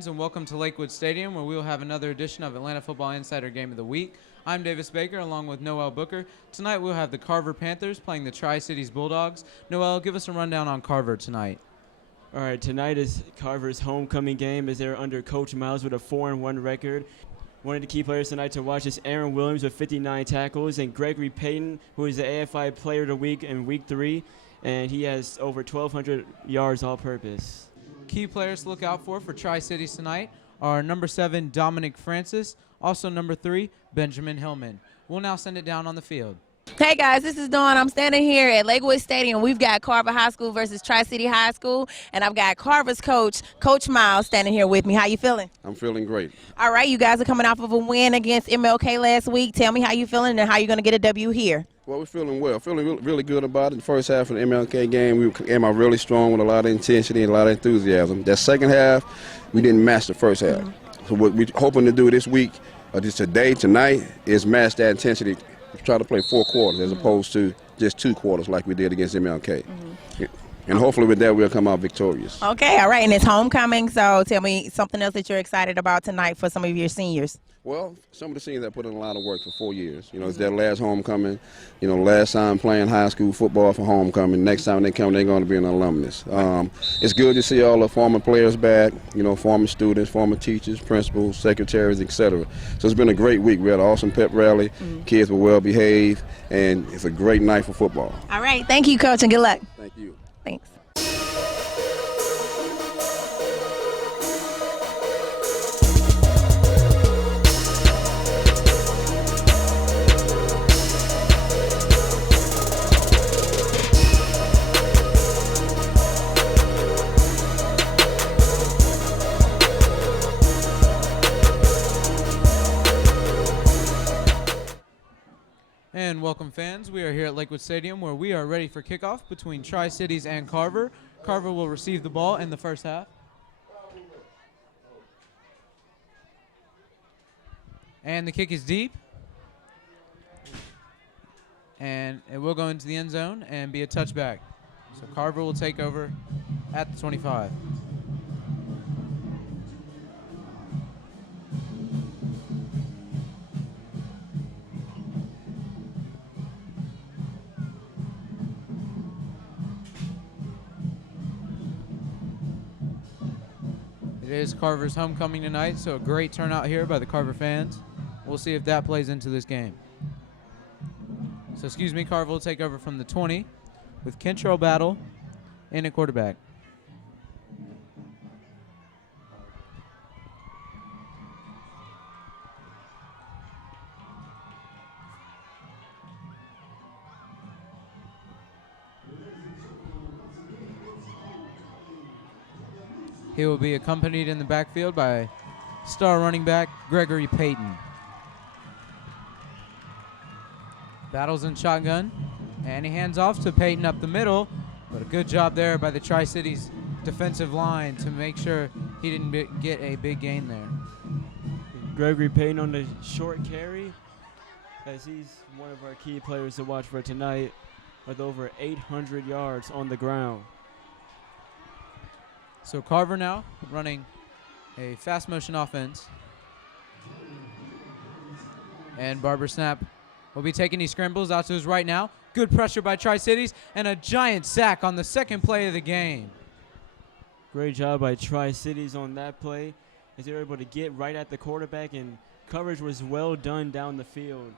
fans, and welcome to Lakewood Stadium, where we will have another edition of Atlanta Football Insider Game of the Week. I'm Davis Baker, along with Noel Booker. Tonight we'll have the Carver Panthers playing the Tri-Cities Bulldogs. Noel, give us a rundown on Carver tonight. All right, tonight is Carver's homecoming game as they're under Coach Miles with a 4-1 record. One of the key players tonight to watch is Aaron Williams with 59 tackles and Gregory Payton, who is the AFI Player of the Week in Week 3, and he has over 1,200 yards all-purpose. Key players to look out for Tri-Cities tonight are number 7, Dominic Francis, also number 3, Benjamin Hillman. We'll now send it down on the field. Hey guys, this is Dawn. I'm standing here at Lakewood Stadium. We've got Carver High School versus Tri-City High School, and I've got Carver's coach, Coach Miles, standing here with me. How you feeling? I'm feeling great. All right, you guys are coming off of a win against MLK last week. Tell me how you feeling and how you're going to get a W here. Well, we're feeling well. Feeling really good about it. The first half of the MLK game, we came out really strong with a lot of intensity and a lot of enthusiasm. That second half, we didn't match the first half. So what we're hoping to do this week, or just today, tonight, is match that intensity. Try to play 4 quarters as opposed to just 2 quarters like we did against MLK. And hopefully with that, we'll come out victorious. Okay, all right, and it's homecoming, so tell me something else that you're excited about tonight for some of your seniors. Well, some of the seniors that put in a lot of work for 4 years. You know, it's their last homecoming. You know, last time playing high school football for homecoming. Next time they come, they're going to be an alumnus. It's good to see all the former players back, you know, former students, former teachers, principals, secretaries, etc. So it's been a great week. We had an awesome pep rally. Kids were well behaved, and it's a great night for football. All right, thank you, Coach, and good luck. Thank you. Thanks. And welcome fans, we are here at Lakewood Stadium where we are ready for kickoff between Tri-Cities and Carver. Carver will receive the ball in the first half. And the kick is deep. And it will go into the end zone and be a touchback. So Carver will take over at the 25. It is Carver's homecoming tonight, so a great turnout here by the Carver fans. We'll see if that plays into this game. So, Carver will take over from the 20 with Kentrell Battle in at quarterback. He will be accompanied in the backfield by star running back Gregory Payton. Battles in shotgun, and he hands off to Payton up the middle, but a good job there by the Tri-Cities defensive line to make sure he didn't get a big gain there. Gregory Payton on the short carry, as he's one of our key players to watch for tonight, with over 800 yards on the ground. So Carver now running a fast motion offense. And Barber Snap will be taking these scrambles out to his right now. Good pressure by Tri-Cities and a giant sack on the second play of the game. Great job by Tri-Cities on that play, as they were able to get right at the quarterback, and coverage was well done down the field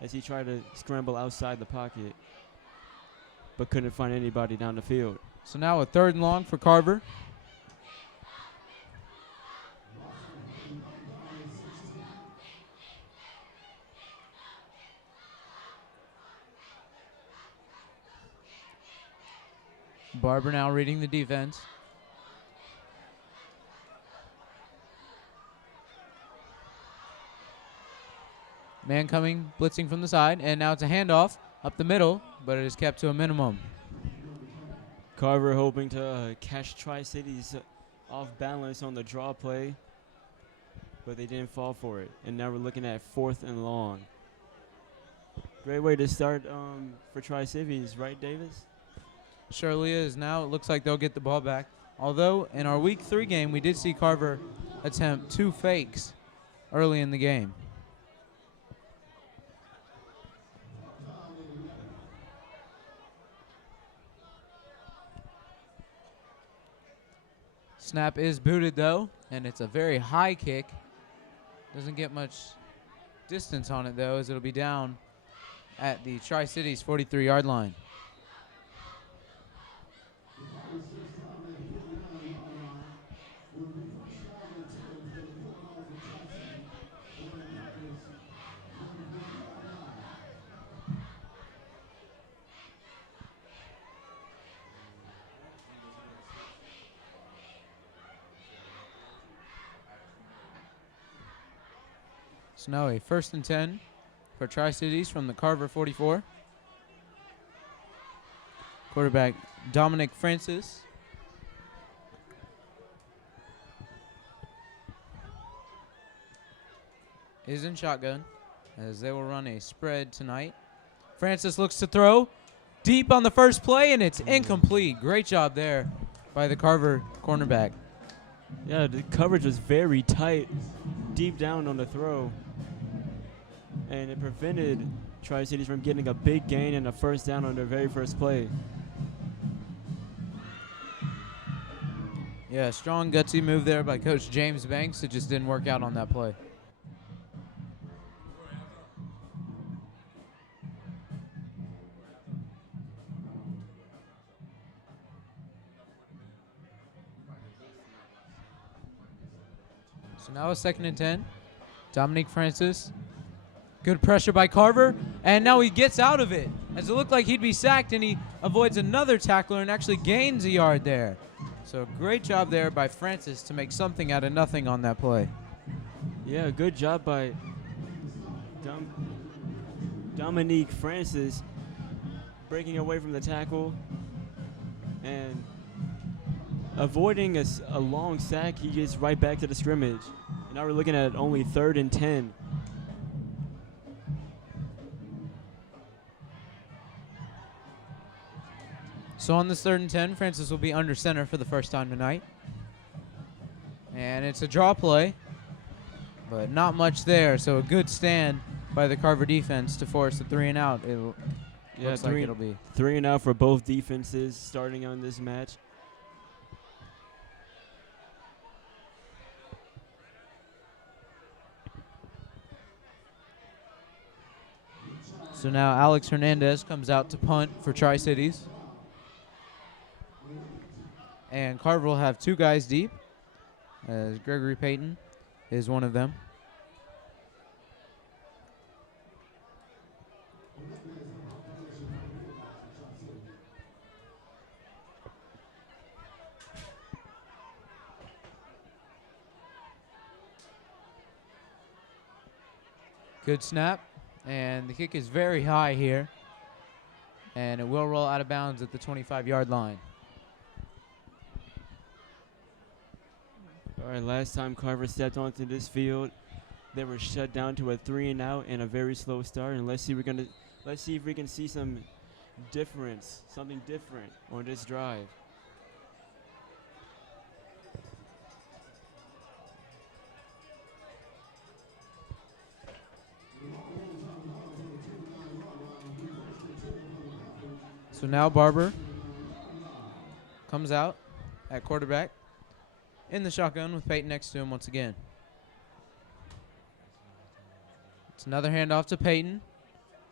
as he tried to scramble outside the pocket, but couldn't find anybody down the field. So now a 3rd and long for Carver. Barber now reading the defense. Man coming, blitzing from the side, and now it's a handoff up the middle, but it is kept to a minimum. Carver hoping to catch Tri-Cities off balance on the draw play, but they didn't fall for it. And now we're looking at 4th and long. Great way to start for Tri-Cities, right, Davis? Surely is. Now it looks like they'll get the ball back Although in our week 3 game, we did see Carver attempt 2 fakes early in the game. Snap is booted though, and it's a very high kick. Doesn't get much distance on it though, as it'll be down at the Tri-Cities 43-yard line. So now a 1st and 10 for Tri-Cities from the Carver 44. Quarterback Dominic Francis. Is in shotgun, as they will run a spread tonight. Francis looks to throw deep on the first play, and it's incomplete. Great job there by the Carver cornerback. Yeah, the coverage was very tight, deep down on the throw. And it prevented Tri-Cities from getting a big gain and a 1st down on their very first play. Yeah, strong, gutsy move there by Coach James Banks. It just didn't work out on that play. So now a 2nd and 10. Dominique Francis. Good pressure by Carver, and now he gets out of it, as it looked like he'd be sacked, and he avoids another tackler and actually gains a yard there. So great job there by Francis to make something out of nothing on that play. Yeah, good job by Dominique Francis, breaking away from the tackle and avoiding a long sack. He gets right back to the scrimmage. And now we're looking at only 3rd and 10. So on this 3rd and 10, Francis will be under center for the first time tonight. And it's a draw play, but not much there. So a good stand by the Carver defense to force a 3 and out. It looks like it'll be 3 and out for both defenses starting on this match. So now Alex Hernandez comes out to punt for Tri-Cities. And Carver will have 2 guys deep, as Gregory Payton is one of them. Good snap, and the kick is very high here, and it will roll out of bounds at the 25-yard line. All right, last time Carver stepped onto this field, they were shut down to a 3 and out and a very slow start. And let's see if we can see something different on this drive. So now Barber comes out at quarterback in the shotgun with Peyton next to him once again. It's another handoff to Peyton,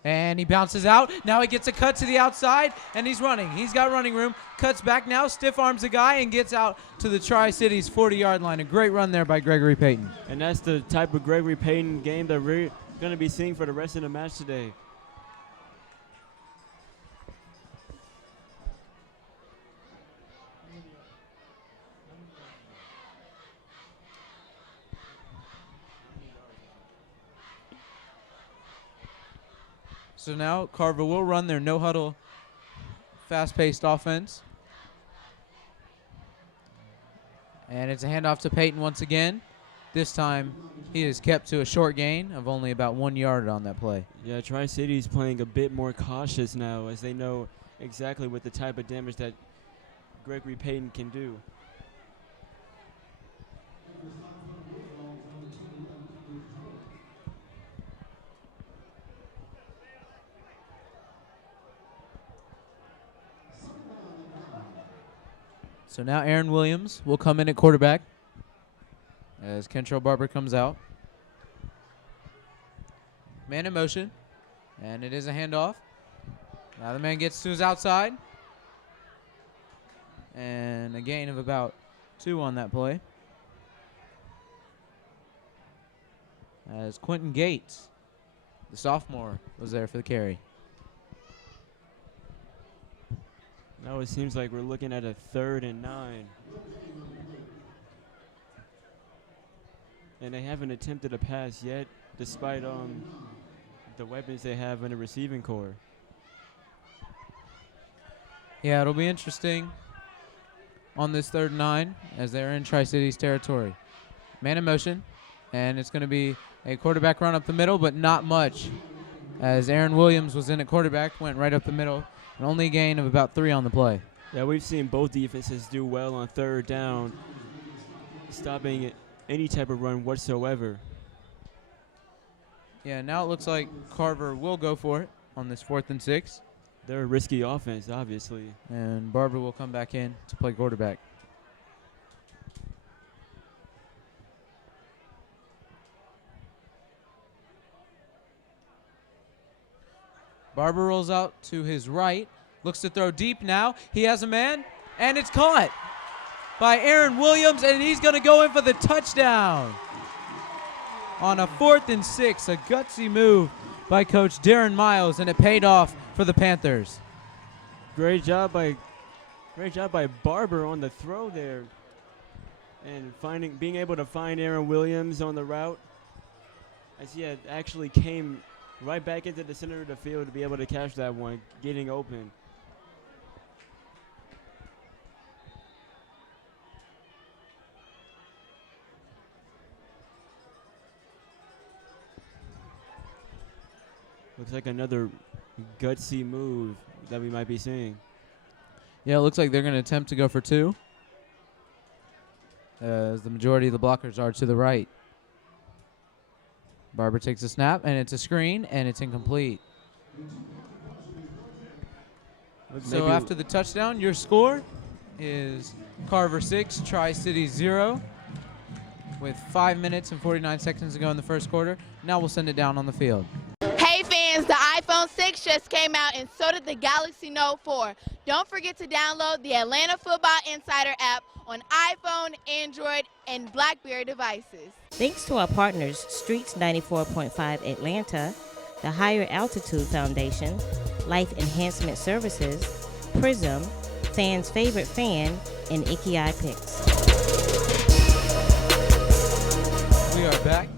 and he bounces out. Now he gets a cut to the outside, and he's running. He's got running room. Cuts back now, stiff arms a guy, and gets out to the Tri-Cities 40-yard line. A great run there by Gregory Peyton. And that's the type of Gregory Payton game that we're going to be seeing for the rest of the match today. So now Carver will run their no-huddle, fast-paced offense. And it's a handoff to Peyton once again. This time he is kept to a short gain of only about 1 yard on that play. Yeah, Tri-City's playing a bit more cautious now as they know exactly what the type of damage that Gregory Payton can do. So now Aaron Williams will come in at quarterback as Kentrell Barber comes out. Man in motion, and it is a handoff. Now the man gets to his outside, and a gain of about 2 on that play. As Quentin Gates, the sophomore, was there for the carry. Now it seems like we're looking at a 3rd and 9. And they haven't attempted a pass yet, despite the weapons they have in the receiving core. Yeah, it'll be interesting on this 3rd and 9 as they're in Tri-Cities territory. Man in motion, and it's going to be a quarterback run up the middle, but not much, as Aaron Williams was in at quarterback, went right up the middle, and only a gain of about 3 on the play. Yeah, we've seen both defenses do well on 3rd down, stopping any type of run whatsoever. Yeah, now it looks like Carver will go for it on this 4th and 6. They're a risky offense, obviously. And Barber will come back in to play quarterback. Barber rolls out to his right, looks to throw deep now. He has a man, and it's caught by Aaron Williams, and he's going to go in for the touchdown. On a 4th and 6, a gutsy move by Coach Darren Miles, and it paid off for the Panthers. Great job by Barber on the throw there, and being able to find Aaron Williams on the route, as he had actually came right back into the center of the field to be able to catch that one, getting open. Looks like another gutsy move that we might be seeing. Yeah, it looks like they're going to attempt to go for 2, as the majority of the blockers are to the right. Barber takes a snap, and it's a screen, and it's incomplete. So after the touchdown, your score is Carver 6, Tri-Cities 0, with 5 minutes and 49 seconds to go in the first quarter. Now we'll send it down on the field. Hey fans, the iPhone 6 just came out, and so did the Galaxy Note 4. Don't forget to download the Atlanta Football Insider app on iPhone, Android, and BlackBerry devices. Thanks to our partners, Streets 94.5 Atlanta, the Higher Altitude Foundation, Life Enhancement Services, Prism, Fans' Favorite Fan, and Ikiai Picks. We are back.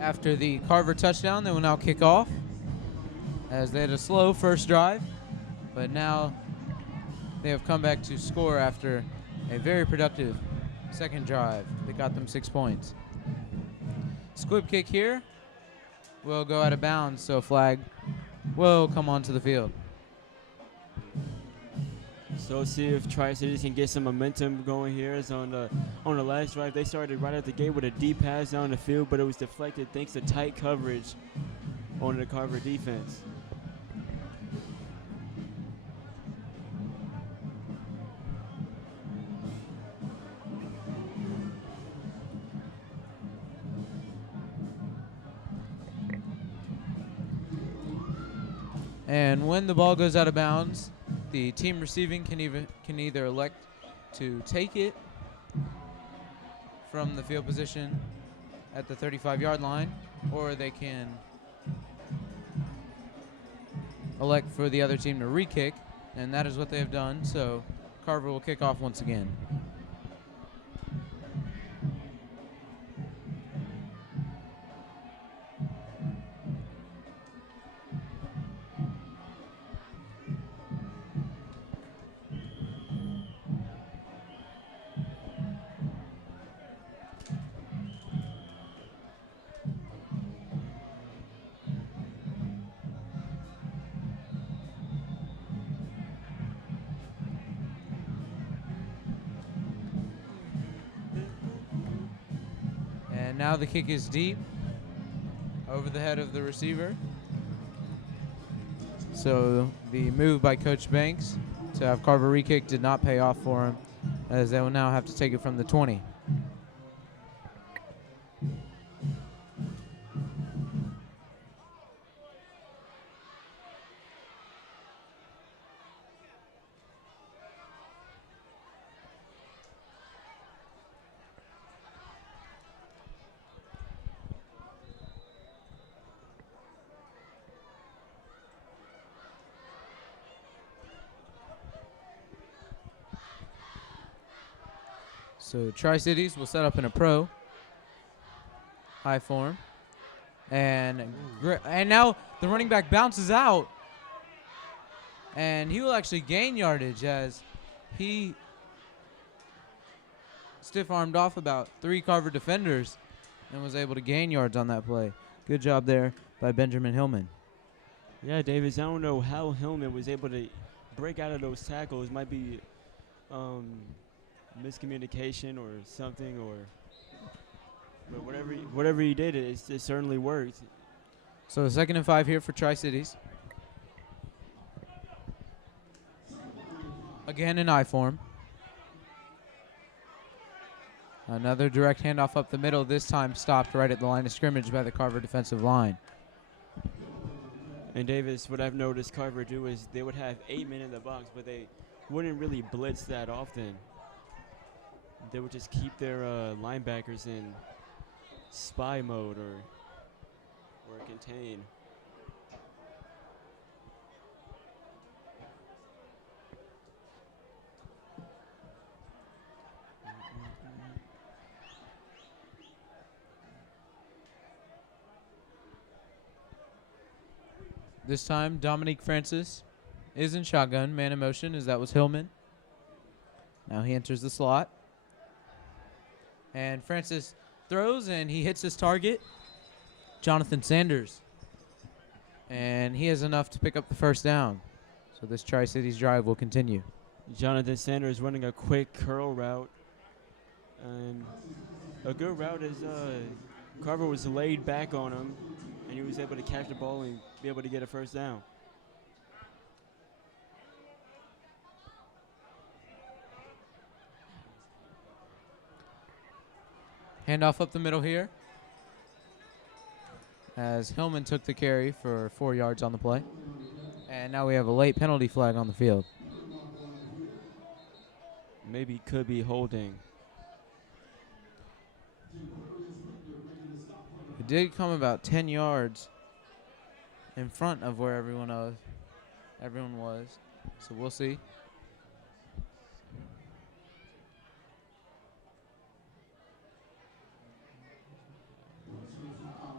After the Carver touchdown, they will now kick off, as they had a slow first drive, but now they have come back to score after a very productive second drive that got them 6 points. Squib kick here will go out of bounds, so a flag will come onto the field. So see if Tri-Cities can get some momentum going here. As on the last drive, they started right at the gate with a deep pass down the field, but it was deflected thanks to tight coverage on the Carver defense. And when the ball goes out of bounds, the team receiving can either elect to take it from the field position at the 35-yard line, or they can elect for the other team to re-kick, and that is what they have done. So Carver will kick off once again. now the kick is deep over the head of the receiver. So the move by Coach Banks to have Carver re-kick did not pay off for him, as they will now have to take it from the 20. So Tri-Cities will set up in a pro high form. And now the running back bounces out. And he will actually gain yardage as he stiff-armed off about 3 Carver defenders and was able to gain yards on that play. Good job there by Benjamin Hillman. Yeah, Davis, I don't know how Hillman was able to break out of those tackles. Might be miscommunication or something, but whatever he did, it certainly worked. So 2nd and 5 here for Tri-Cities. Again in I form. Another direct handoff up the middle, this time stopped right at the line of scrimmage by the Carver defensive line. And Davis, what I've noticed Carver do is they would have 8 men in the box, but they wouldn't really blitz that often. They would just keep their linebackers in spy mode or contain. This time, Dominique Francis is in shotgun, man in motion, as that was Hillman. Now he enters the slot. And Francis throws, and he hits his target, Jonathan Sanders. And he has enough to pick up the first down. So this Tri-Cities drive will continue. Jonathan Sanders running a quick curl route. And a good route as Carver was laid back on him, and he was able to catch the ball and be able to get a first down. Handoff up the middle here, as Hillman took the carry for 4 yards on the play. And now we have a late penalty flag on the field. Maybe could be holding. It did come about 10 yards in front of where everyone was. So we'll see.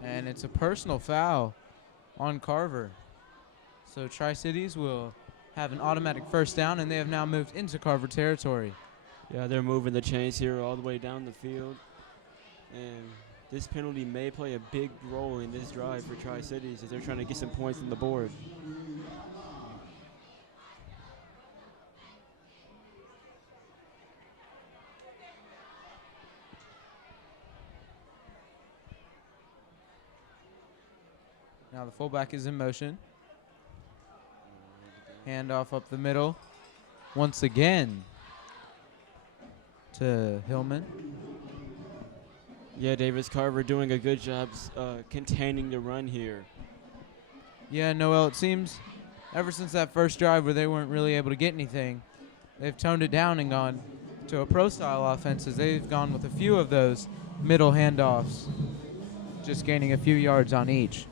And it's a personal foul on Carver. So Tri-Cities will have an automatic first down, and they have now moved into Carver territory. Yeah, they're moving the chains here all the way down the field. And this penalty may play a big role in this drive for Tri-Cities as they're trying to get some points on the board. Now the fullback is in motion. Handoff up the middle. Once again to Hillman. Yeah, Davis, Carver doing a good job containing the run here. Yeah, Noel, it seems ever since that first drive where they weren't really able to get anything, they've toned it down and gone to a pro-style offense as they've gone with a few of those middle handoffs, just gaining a few yards on each.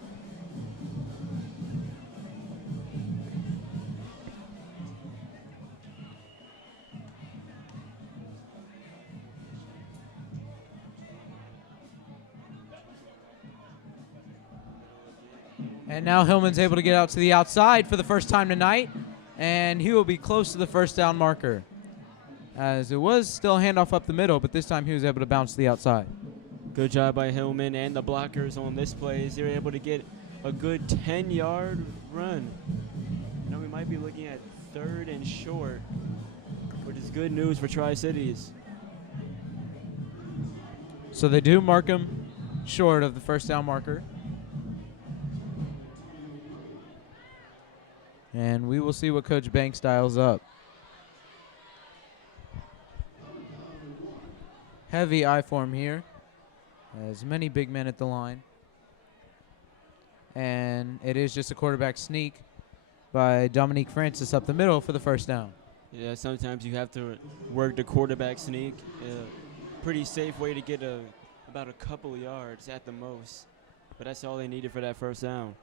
And now Hillman's able to get out to the outside for the first time tonight, and he will be close to the first down marker, as it was still a handoff up the middle, but this time he was able to bounce to the outside. Good job by Hillman and the blockers on this play as they're able to get a good 10-yard run. You know, we might be looking at 3rd and short, which is good news for Tri-Cities. So they do mark him short of the first down marker. And we will see what Coach Banks dials up. Heavy I form here. As many big men at the line. And it is just a quarterback sneak by Dominique Francis up the middle for the first down. Yeah, sometimes you have to work the quarterback sneak. Pretty safe way to get about a couple yards at the most. But that's all they needed for that first down.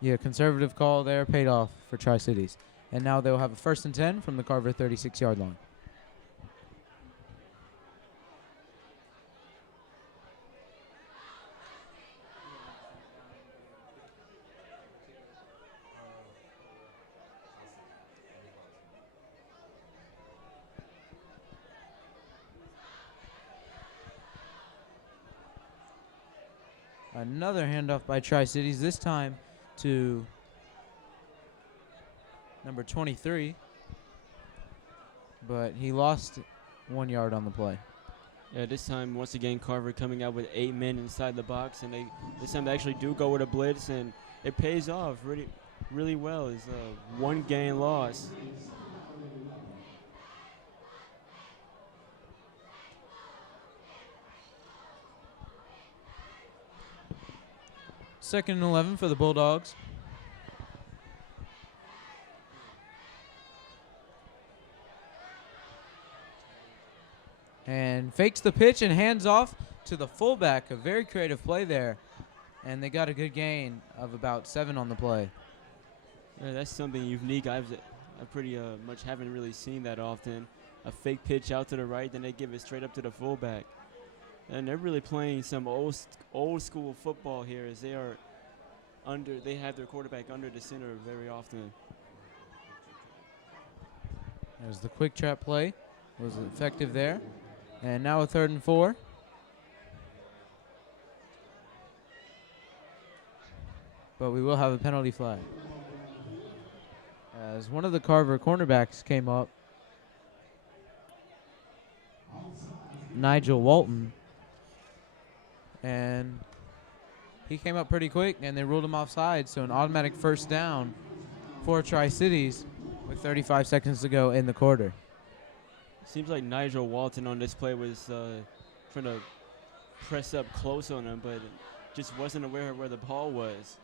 Yeah, conservative call there, paid off for Tri-Cities. And now they'll have a 1st and 10 from the Carver 36-yard line. Another handoff by Tri-Cities, this time to number 23. But he lost 1 yard on the play. Yeah, this time, once again, Carver coming out with 8 men inside the box. And this time they actually do go with a blitz, and it pays off really, really well. It's a 1-gain loss. Second and 11 for the Bulldogs. And fakes the pitch and hands off to the fullback. A very creative play there. And they got a good gain of about 7 on the play. Yeah, that's something unique. I pretty much haven't really seen that often. A fake pitch out to the right, then they give it straight up to the fullback. And they're really playing some old school football here, as they have their quarterback under the center very often. There's the quick trap play. Was effective there. And now a 3rd and 4. But we will have a penalty flag. As one of the Carver cornerbacks came up, Nigel Walton, and he came up pretty quick, and they ruled him offside, so an automatic first down for Tri-Cities with 35 seconds to go in the quarter. Seems like Nigel Walton on this play was trying to press up close on him, but just wasn't aware of where the ball was.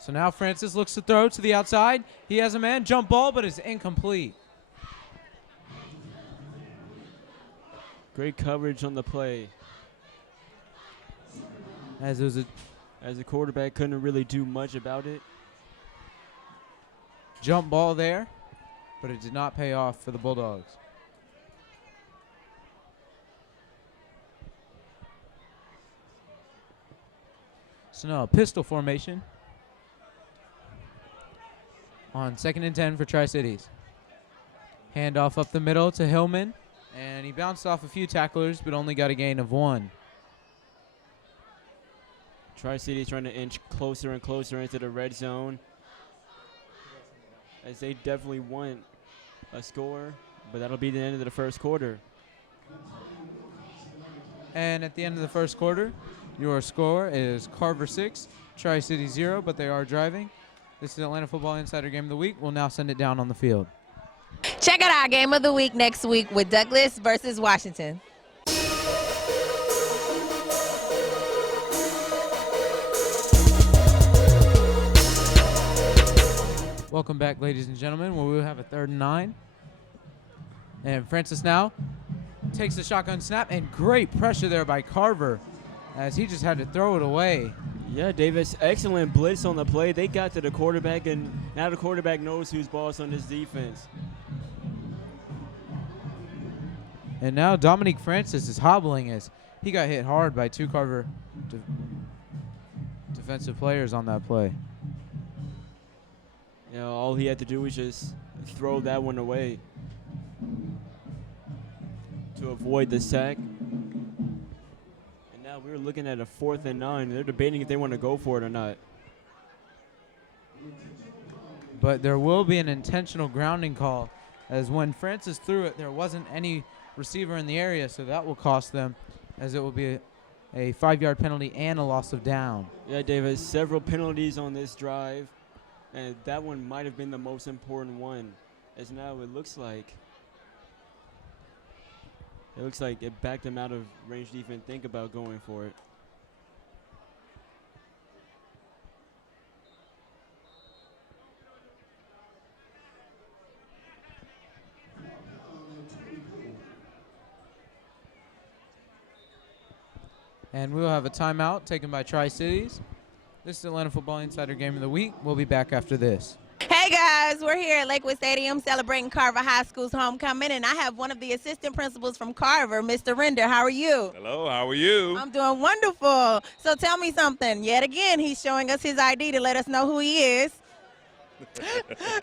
So now Francis looks to throw to the outside. He has a man, jump ball, but it's incomplete. Great coverage on the play. As the quarterback couldn't really do much about it. Jump ball there, but it did not pay off for the Bulldogs. So now a pistol formation on 2nd and 10 for Tri-Cities. Handoff up the middle to Hillman, and he bounced off a few tacklers, but only got a gain of 1. Tri-Cities trying to inch closer and closer into the red zone, as they definitely want a score, but that'll be the end of the first quarter. And at the end of the first quarter, your score is Carver 6, Tri-Cities 0, but they are driving. This is Atlanta Football Insider Game of the Week. We'll now send it down on the field. Check out our Game of the Week next week with Douglas versus Washington. Welcome back, ladies and gentlemen, where we'll have a 3rd and 9. And Francis now takes the shotgun snap, and great pressure there by Carver as he just had to throw it away. Yeah, Davis, excellent blitz on the play. They got to the quarterback, and now the quarterback knows whose boss on this defense. And now Dominique Francis is hobbling as he got hit hard by 2 Carver defensive players on that play. You know, all he had to do was just throw that one away to avoid the sack. And now we're looking at a 4th and 9. They're debating if they want to go for it or not. but there will be an intentional grounding call, as when Francis threw it, there wasn't any receiver in the area, so that will cost them, as it will be a 5-yard penalty and a loss of down. Yeah, David, several penalties on this drive, and that one might have been the most important one, as now it looks like it backed them out of range to even think about going for it. And we'll have a timeout taken by Tri-Cities. This is Atlanta Football Insider Game of the Week. We'll be back after this. Hey guys, we're here at Lakewood Stadium celebrating Carver High School's homecoming, and I have one of the assistant principals from Carver, Mr. Render. How are you? Hello, how are you? I'm doing wonderful. So tell me something. Yet again, he's showing us his ID to let us know who he is.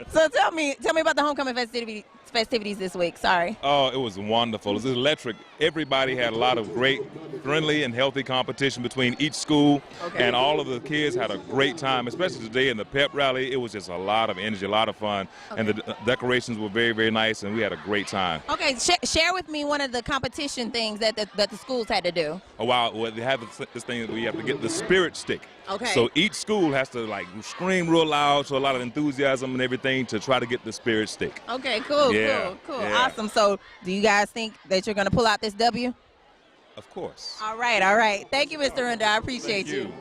So tell me about the homecoming festivities this week. Sorry. Oh, it was wonderful. It was electric. Everybody had a lot of great, friendly, and healthy competition between each school, and all of the kids had a great time, especially today in the pep rally. It was just a lot of energy, a lot of fun, and the decorations were very, very nice, and we had a great time. Okay, share with me one of the competition things that the schools had to do. Oh, wow. Well, they have this thing that we have to get the spirit stick. Okay. So each school has to scream real loud, so a lot of enthusiasm and everything to try to get the spirit stick. Okay, cool, Yeah, cool, yeah. awesome. So do you guys think that you're going to pull out this W? Of course. All right. Thank you, Mr. Render. I appreciate Thank you.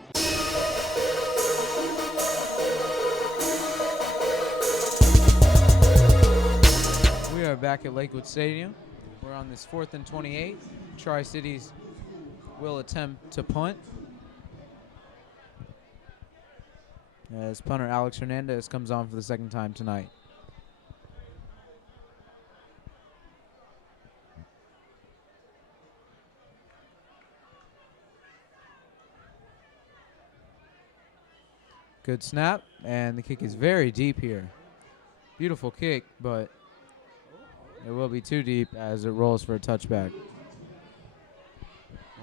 We are back at Lakewood Stadium. We're on this 4th and 28. Tri-Cities will attempt to punt, as punter Alex Hernandez comes on for the second time tonight. Good snap, and the kick is very deep here. Beautiful kick, but it will be too deep as it rolls for a touchback.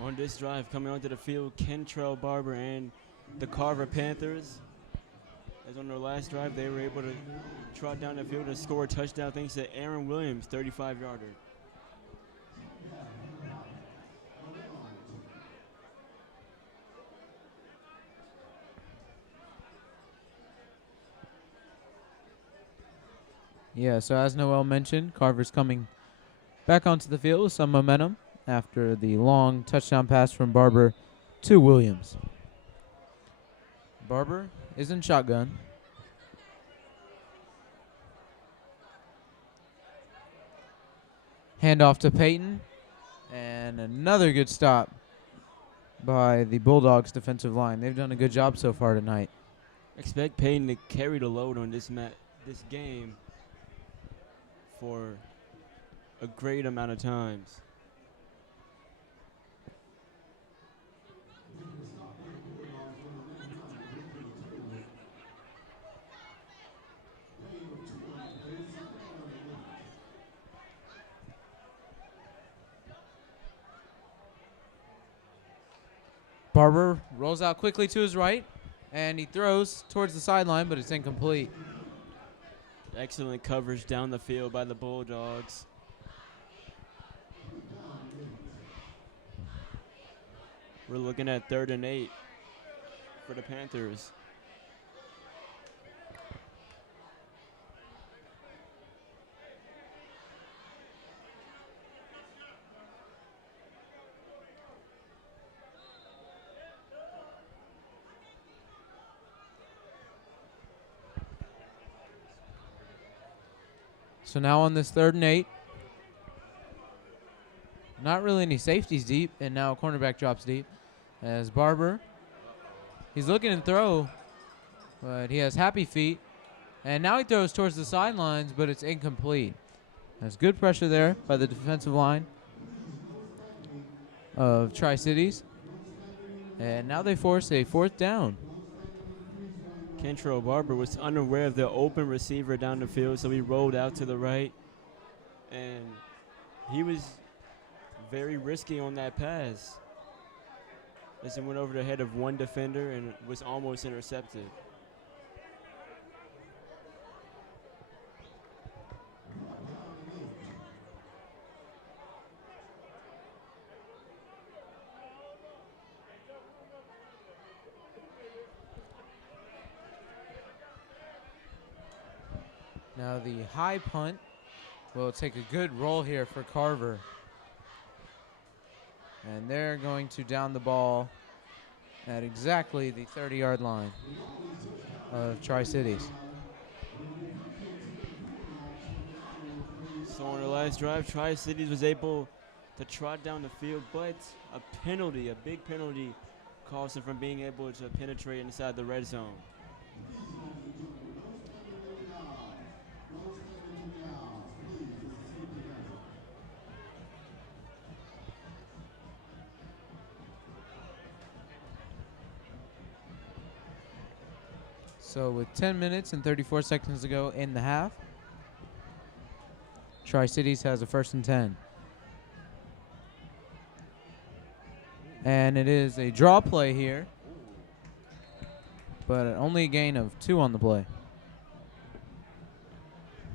On this drive, coming onto the field, Kentrell Barber and the Carver Panthers. As on their last drive, they were able to trot down the field and score a touchdown thanks to Aaron Williams, 35-yarder. Yeah, so as Noel mentioned, Carver's coming back onto the field with some momentum after the long touchdown pass from Barber to Williams. Barber is in shotgun. Handoff to Peyton, and another good stop by the Bulldogs defensive line. They've done a good job so far tonight. Expect Peyton to carry the load on this game for a great amount of times. Barber rolls out quickly to his right, and he throws towards the sideline, but it's incomplete. Excellent coverage down the field by the Bulldogs. We're looking at 3rd and 8 for the Panthers. So now on this 3rd and 8, not really any safeties deep, and now cornerback drops deep. As Barber, he's looking to throw, but he has happy feet. And now he throws towards the sidelines, but it's incomplete. There's good pressure there by the defensive line of Tri-Cities. And now they force a 4th down. Kentrell Barber was unaware of the open receiver down the field, so he rolled out to the right. And he was very risky on that pass, as it went over the head of one defender and was almost intercepted. the high punt will take a good roll here for Carver. And they're going to down the ball at exactly the 30-yard line of Tri-Cities. So on the last drive, Tri-Cities was able to trot down the field, but a big penalty, caused them from being able to penetrate inside the red zone. So with 10 minutes and 34 seconds to go in the half, Tri-Cities has a 1st and 10. And it is a draw play here, but only a gain of 2 on the play.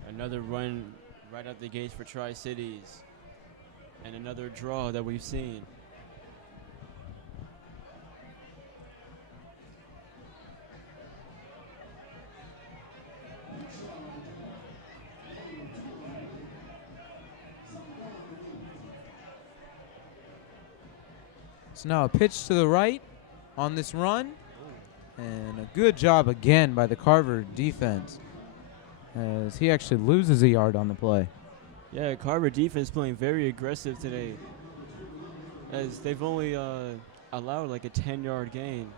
Another run right out the gates for Tri-Cities, and another draw that we've seen. So now a pitch to the right on this run, and a good job again by the Carver defense, as he actually loses a yard on the play. Yeah, Carver defense playing very aggressive today, as they've only allowed like a 10-yard gain.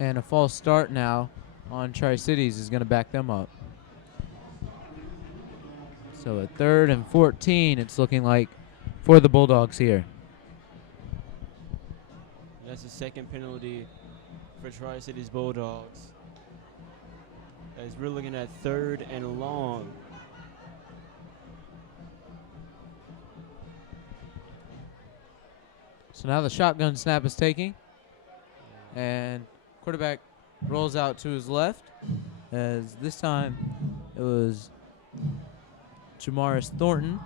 And a false start now on Tri-Cities is going to back them up. So at 3rd and 14, it's looking like for the Bulldogs here. That's the second penalty for Tri-Cities Bulldogs, as we're looking at 3rd and long. So now the shotgun snap is taking, and quarterback rolls out to his left, as this time it was Jamaris Thornton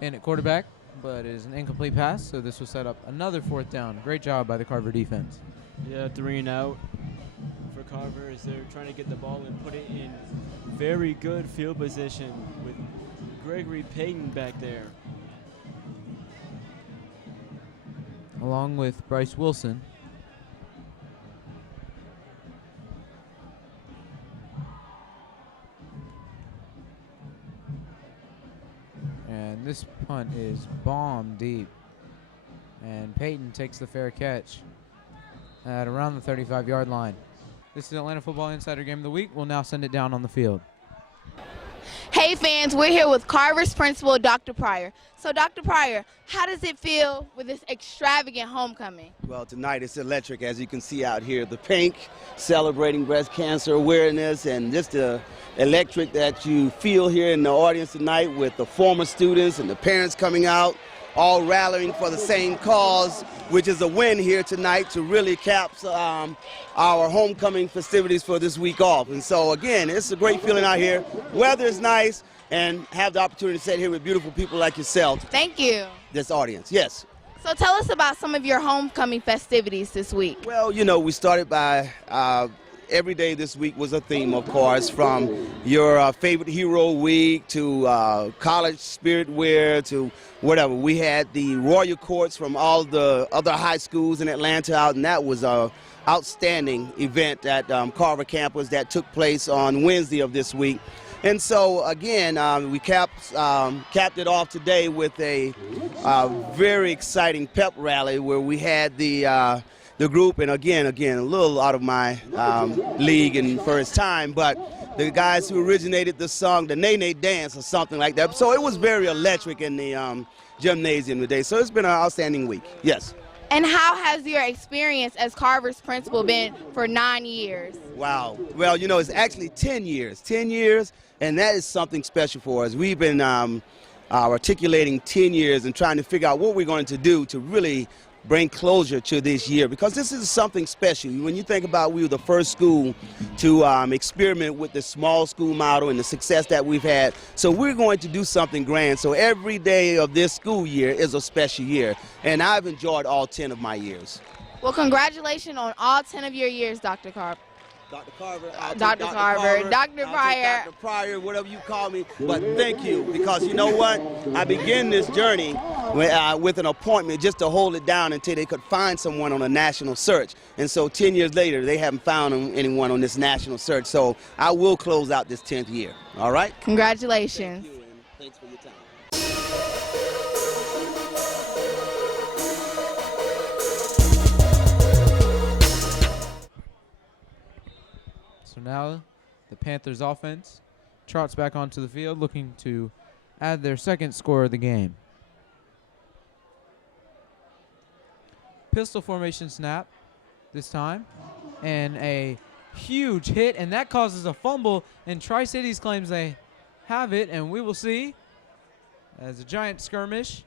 in at quarterback, but it is an incomplete pass, so this will set up another 4th down. Great job by the Carver defense. Yeah, 3 and out for Carver as they're trying to get the ball and put it in very good field position with Gregory Payton back there. Along with Bryce Wilson. And this punt is bomb deep. And Peyton takes the fair catch at around the 35-yard line. This is Atlanta Football Insider Game of the Week. We'll now send it down on the field. Hey fans, we're here with Carver's principal, Dr. Pryor. So Dr. Pryor, how does it feel with this extravagant homecoming? Well, tonight it's electric, as you can see out here. The pink, celebrating breast cancer awareness, and just the electric that you feel here in the audience tonight with the former students and the parents coming out, all rallying for the same cause, which is a win here tonight to really cap our homecoming festivities for this week off. And so, again, it's a great feeling out here. Weather is nice, and have the opportunity to sit here with beautiful people like yourself. Thank you. This audience, yes. So tell us about some of your homecoming festivities this week. Well, you know, we started by every day this week was a theme, of course, from your favorite hero week to college spirit wear to whatever. We had the royal courts from all the other high schools in Atlanta out, and that was a outstanding event at Carver campus that took place on Wednesday of this week. And so, again, we capped it off today with a very exciting pep rally where we had the group, and again, a little out of my league and first time, but the guys who originated the song, the Nay Nay Dance or something like that. So it was very electric in the gymnasium today. So it's been an outstanding week, yes. And how has your experience as Carver's principal been for 9 years? Wow. Well, you know, it's actually 10 years. 10 years, and that is something special for us. We've been articulating 10 years and trying to figure out what we're going to do to really bring closure to this year, because this is something special. When you think about, we were the first school to experiment with the small school model and the success that we've had. So we're going to do something grand. So every day of this school year is a special year, and I've enjoyed all 10 of my years. Well, congratulations on all 10 of your years, Dr. Carver. Dr. Carver, Dr. Carver, Dr. Pryor. Dr. Pryor, whatever you call me, but thank you, because you know what? I began this journey with an appointment just to hold it down until they could find someone on a national search. And so 10 years later, they haven't found anyone on this national search. So I will close out this 10th year. All right? Congratulations. Thank you, and thanks for your time. So now the Panthers offense trots back onto the field looking to add their second score of the game. Pistol formation snap this time, and a huge hit, and that causes a fumble, and Tri-Cities claims they have it, and we will see as a giant skirmish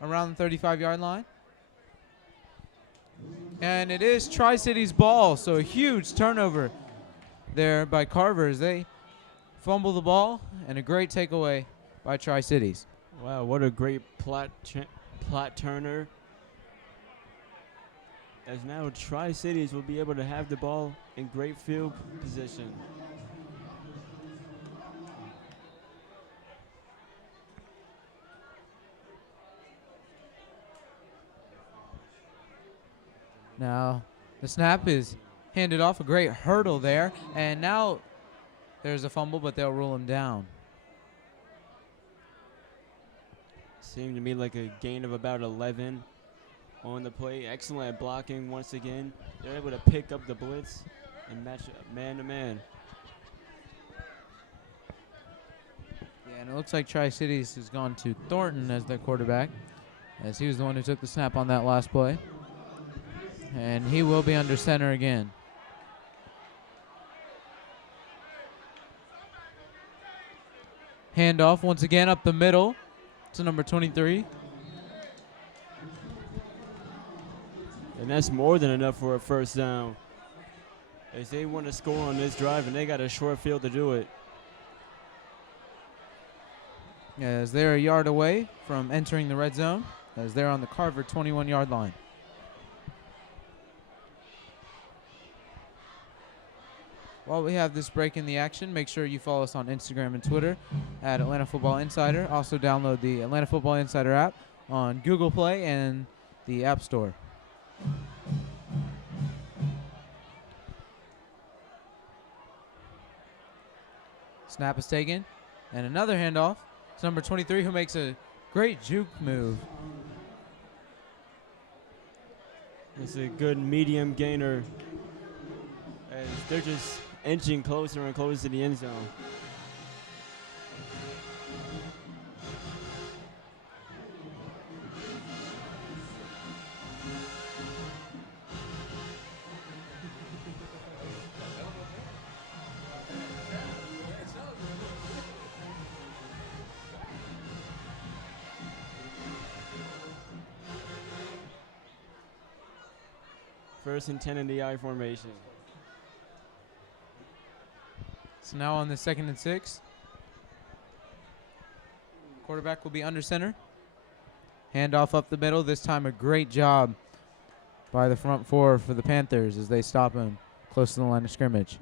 around the 35-yard line. And it is Tri-Cities ball, so a huge turnover there by Carver as they fumble the ball, and a great takeaway by Tri-Cities. Wow, what a great plot turner. As now Tri-Cities will be able to have the ball in great field position. Now the snap is handed off, a great hurdle there, and now there's a fumble, but they'll rule him down. Seemed to me like a gain of about 11 on the play. Excellent blocking once again. They're able to pick up the blitz and match man to man. Yeah, and it looks like Tri-Cities has gone to Thornton as their quarterback, as he was the one who took the snap on that last play. And he will be under center again. Handoff once again up the middle to number 23. And that's more than enough for a first down, as they want to score on this drive, and they got a short field to do it. As they're a yard away from entering the red zone, as they're on the Carver 21-yard line. While we have this break in the action, make sure you follow us on Instagram and Twitter at Atlanta Football Insider. Also download the Atlanta Football Insider app on Google Play and the App Store. Snap is taken, and another handoff. It's number 23 who makes a great juke move. It's a good medium gainer, as they're just inching closer and closer to the end zone. First and 10 in the I formation. So now on the 2nd and 6. Quarterback will be under center. Handoff up the middle. This time a great job by the front four for the Panthers as they stop him close to the line of scrimmage.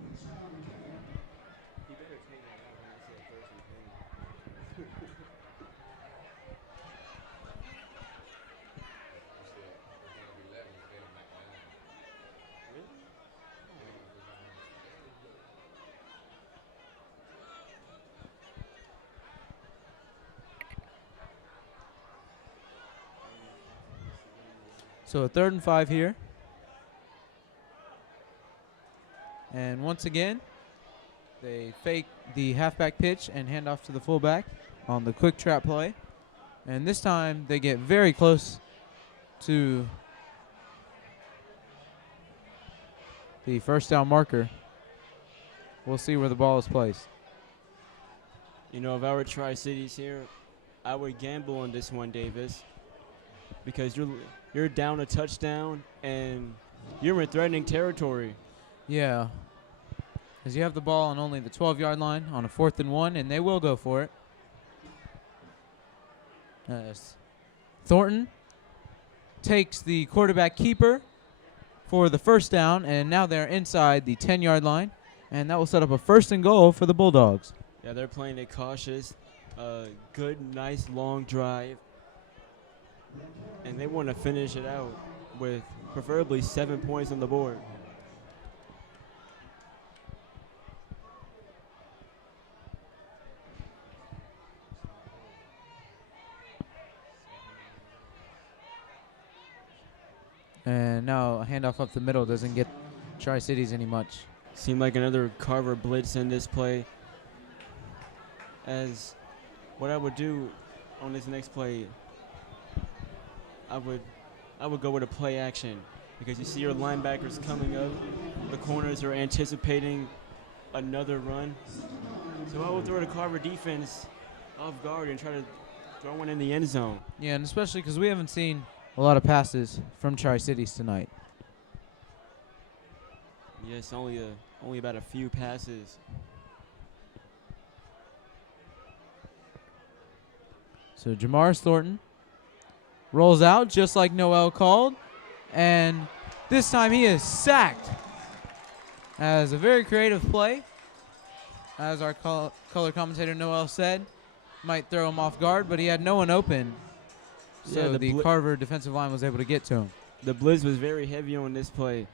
So a 3rd and 5 here. And once again, they fake the halfback pitch and hand off to the fullback on the quick trap play. And this time they get very close to the first down marker. We'll see where the ball is placed. You know, if I were Tri-Cities here, I would gamble on this one, Davis, because you're down a touchdown and you're in threatening territory. Yeah. As you have the ball on only the 12-yard line on a 4th and 1, and they will go for it. As Thornton takes the quarterback keeper for the first down, and now they're inside the 10-yard line, and that will set up a 1st and goal for the Bulldogs. Yeah, they're playing it cautious. Good, nice, long drive. And they want to finish it out with preferably 7 points on the board. And now a handoff up the middle doesn't get Tri-Cities any much. Seemed like another Carver blitz in this play. As what I would do on this next play, I would go with a play action, because you see your linebackers coming up. The corners are anticipating another run. So I would throw the Carver defense off guard and try to throw one in the end zone. Yeah, and especially because we haven't seen a lot of passes from Tri-Cities tonight. Yes, only about a few passes. So Jamar Thornton rolls out just like Noel called, and this time he is sacked. As a very creative play, as our color commentator Noel said, might throw him off guard, but he had no one open. So Yeah, the Carver defensive line was able to get to him. The blitz was very heavy on this play,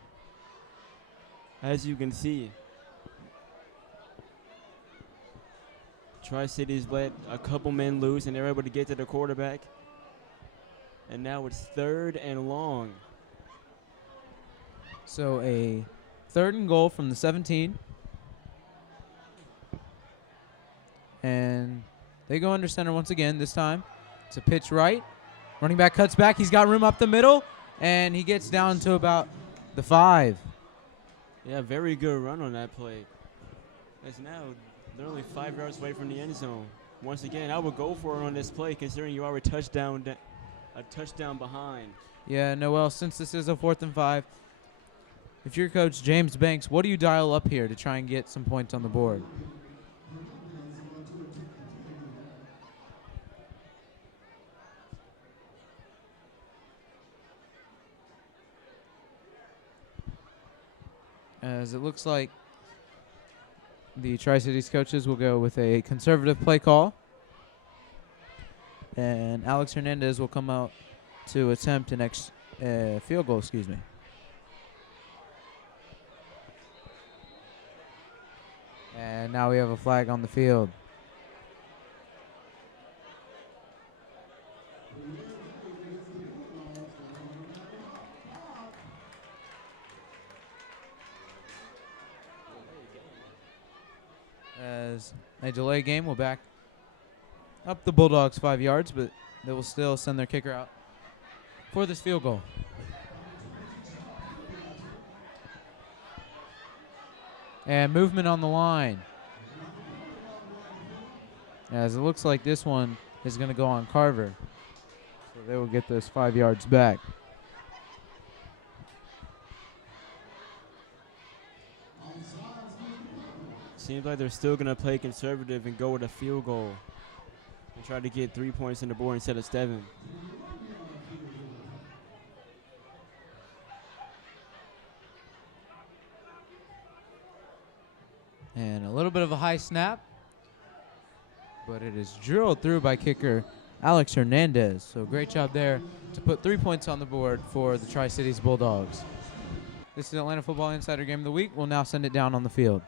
as you can see. Tri-Cities let a couple men loose, and they're able to get to the quarterback. And now it's 3rd and long. So a 3rd and goal from the 17. And they go under center once again this time. It's a pitch right. Running back cuts back. He's got room up the middle, and he gets down to about the 5. Yeah, very good run on that play. As now they're only 5 yards away from the end zone. Once again, I would go for it on this play, considering you are a touchdown behind. Yeah, Noel, since this is a 4th and 5, if you're Coach James Banks, what do you dial up here to try and get some points on the board? As it looks like the Tri-Cities coaches will go with a conservative play call. And Alex Hernandez will come out to attempt an field goal, And now we have a flag on the field. As a delay game will back up the Bulldogs 5 yards, but they will still send their kicker out for this field goal. And movement on the line. As it looks like this one is going to go on Carver. So they will get those 5 yards back. Seems like they're still going to play conservative and go with a field goal and try to get 3 points on the board instead of 7. And a little bit of a high snap, but it is drilled through by kicker Alex Hernandez. So great job there to put 3 points on the board for the Tri-Cities Bulldogs. This is Atlanta Football Insider Game of the Week. We'll now send it down on the field.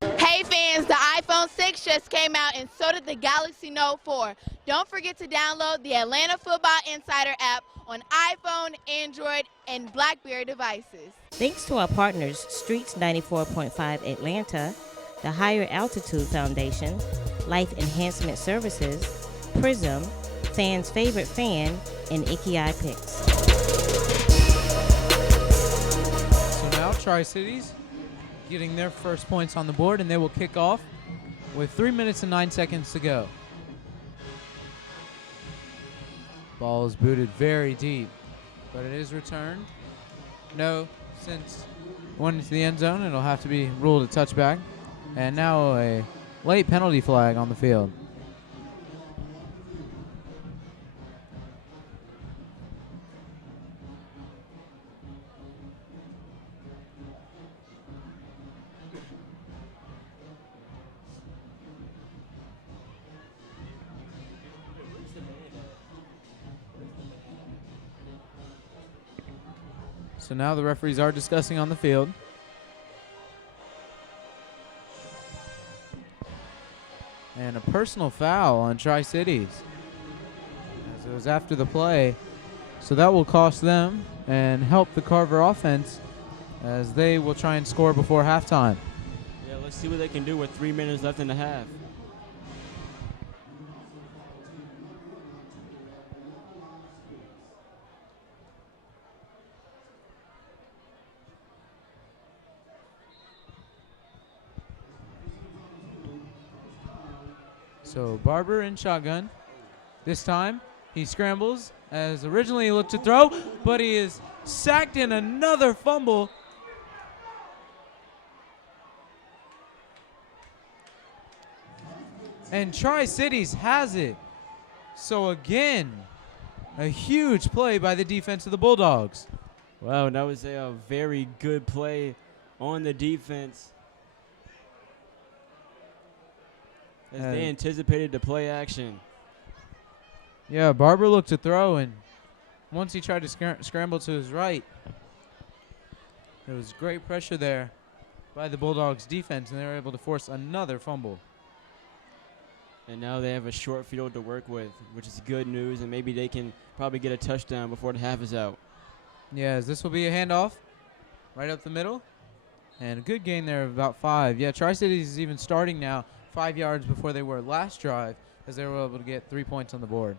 Hey fans, the iPhone 6 just came out, and so did the Galaxy Note 4. Don't forget to download the Atlanta Football Insider app on iPhone, Android, and BlackBerry devices. Thanks to our partners, Streets 94.5 Atlanta, the Higher Altitude Foundation, Life Enhancement Services, Prism, Fans' Favorite Fan, and Icky Eye Picks. So now Tri-Cities getting their first points on the board, and they will kick off with 3 minutes and 9 seconds to go. Ball is booted very deep, but it is returned. No, since it went into the end zone, it'll have to be ruled a touchback. And now a late penalty flag on the field. So now the referees are discussing on the field. And a personal foul on Tri-Cities, as it was after the play. So that will cost them and help the Carver offense, as they will try and score before halftime. Yeah, let's see what they can do with 3 minutes left in the half. So Barber in shotgun. This time he scrambles, as originally he looked to throw, but he is sacked in another fumble. And Tri-Cities has it. So again, a huge play by the defense of the Bulldogs. Wow, that was a very good play on the defense. As they anticipated the play action. Yeah, Barber looked to throw, and once he tried to scramble to his right, there was great pressure there by the Bulldogs defense, and they were able to force another fumble. And now they have a short field to work with, which is good news, and maybe they can probably get a touchdown before the half is out. Yeah, as this will be a handoff right up the middle, and a good gain there of about 5. Yeah, Tri-Cities is even starting now 5 yards before they were last drive, as they were able to get 3 points on the board.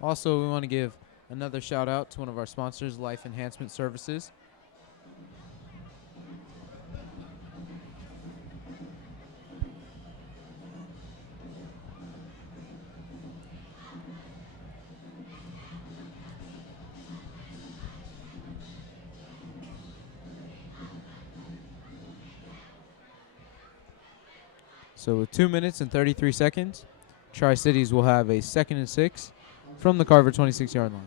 Also, we want to give another shout out to one of our sponsors, Life Enhancement Services. So with 2 minutes and 33 seconds, Tri-Cities will have a 2nd and 6 from the Carver 26-yard line.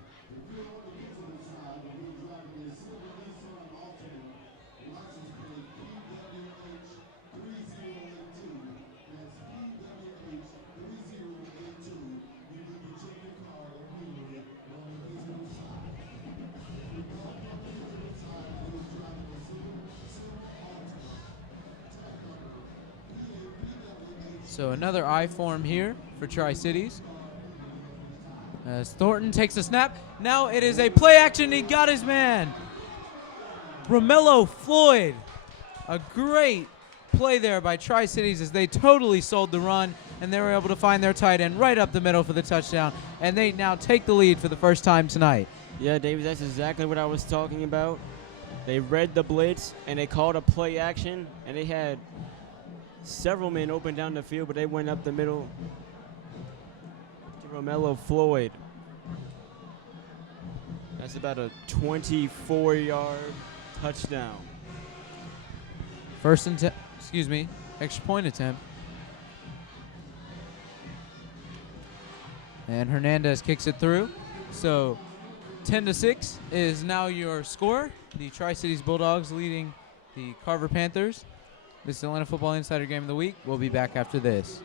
So another I form here for Tri-Cities. As Thornton takes a snap. Now it is a play action. He got his man. Romello Floyd. A great play there by Tri-Cities, as they totally sold the run, and they were able to find their tight end right up the middle for the touchdown. And they now take the lead for the first time tonight. Yeah, David, that's exactly what I was talking about. They read the blitz, and they called a play action, and they had several men open down the field, but they went up the middle to Romello Floyd. That's about a 24-yard touchdown. Extra point attempt. And Hernandez kicks it through. So 10-6 is now your score. The Tri-Cities Bulldogs leading the Carver Panthers. This is the Atlanta Football Insider Game of the Week. We'll be back after this.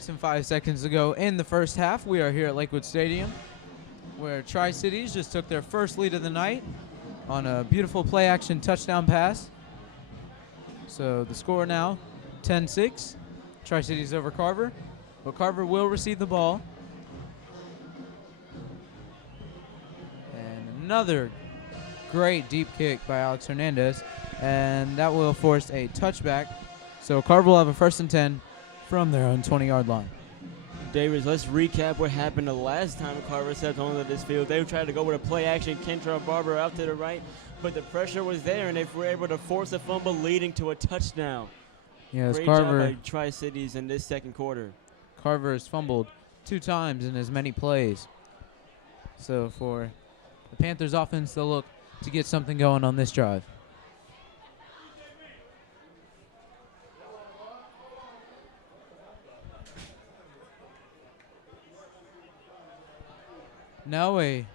minutes and 5 seconds to go in the first half. We are here at Lakewood Stadium, where Tri-Cities just took their first lead of the night on a beautiful play-action touchdown pass. So the score now, 10-6. Tri-Cities over Carver, but Carver will receive the ball. And another great deep kick by Alex Hernandez, and that will force a touchback. So Carver will have a 1st and 10 from their own 20-yard line. Davis, let's recap what happened the last time Carver stepped onto this field. They tried to go with a play action, Kentrell Barber out to the right, but the pressure was there, and they were able to force a fumble leading to a touchdown. Yes, Great Carver. job by Tri-Cities in this second quarter. Carver has fumbled 2 times in as many plays. So for the Panthers offense, they'll look to get something going on this drive. Now a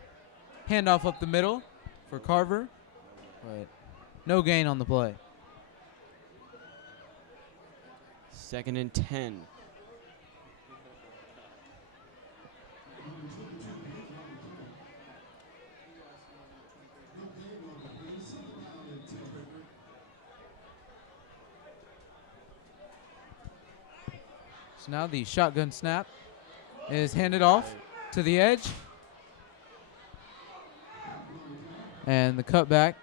handoff up the middle for Carver, but no gain on the play. 2nd and 10. So now the shotgun snap is handed off to the edge. And the cutback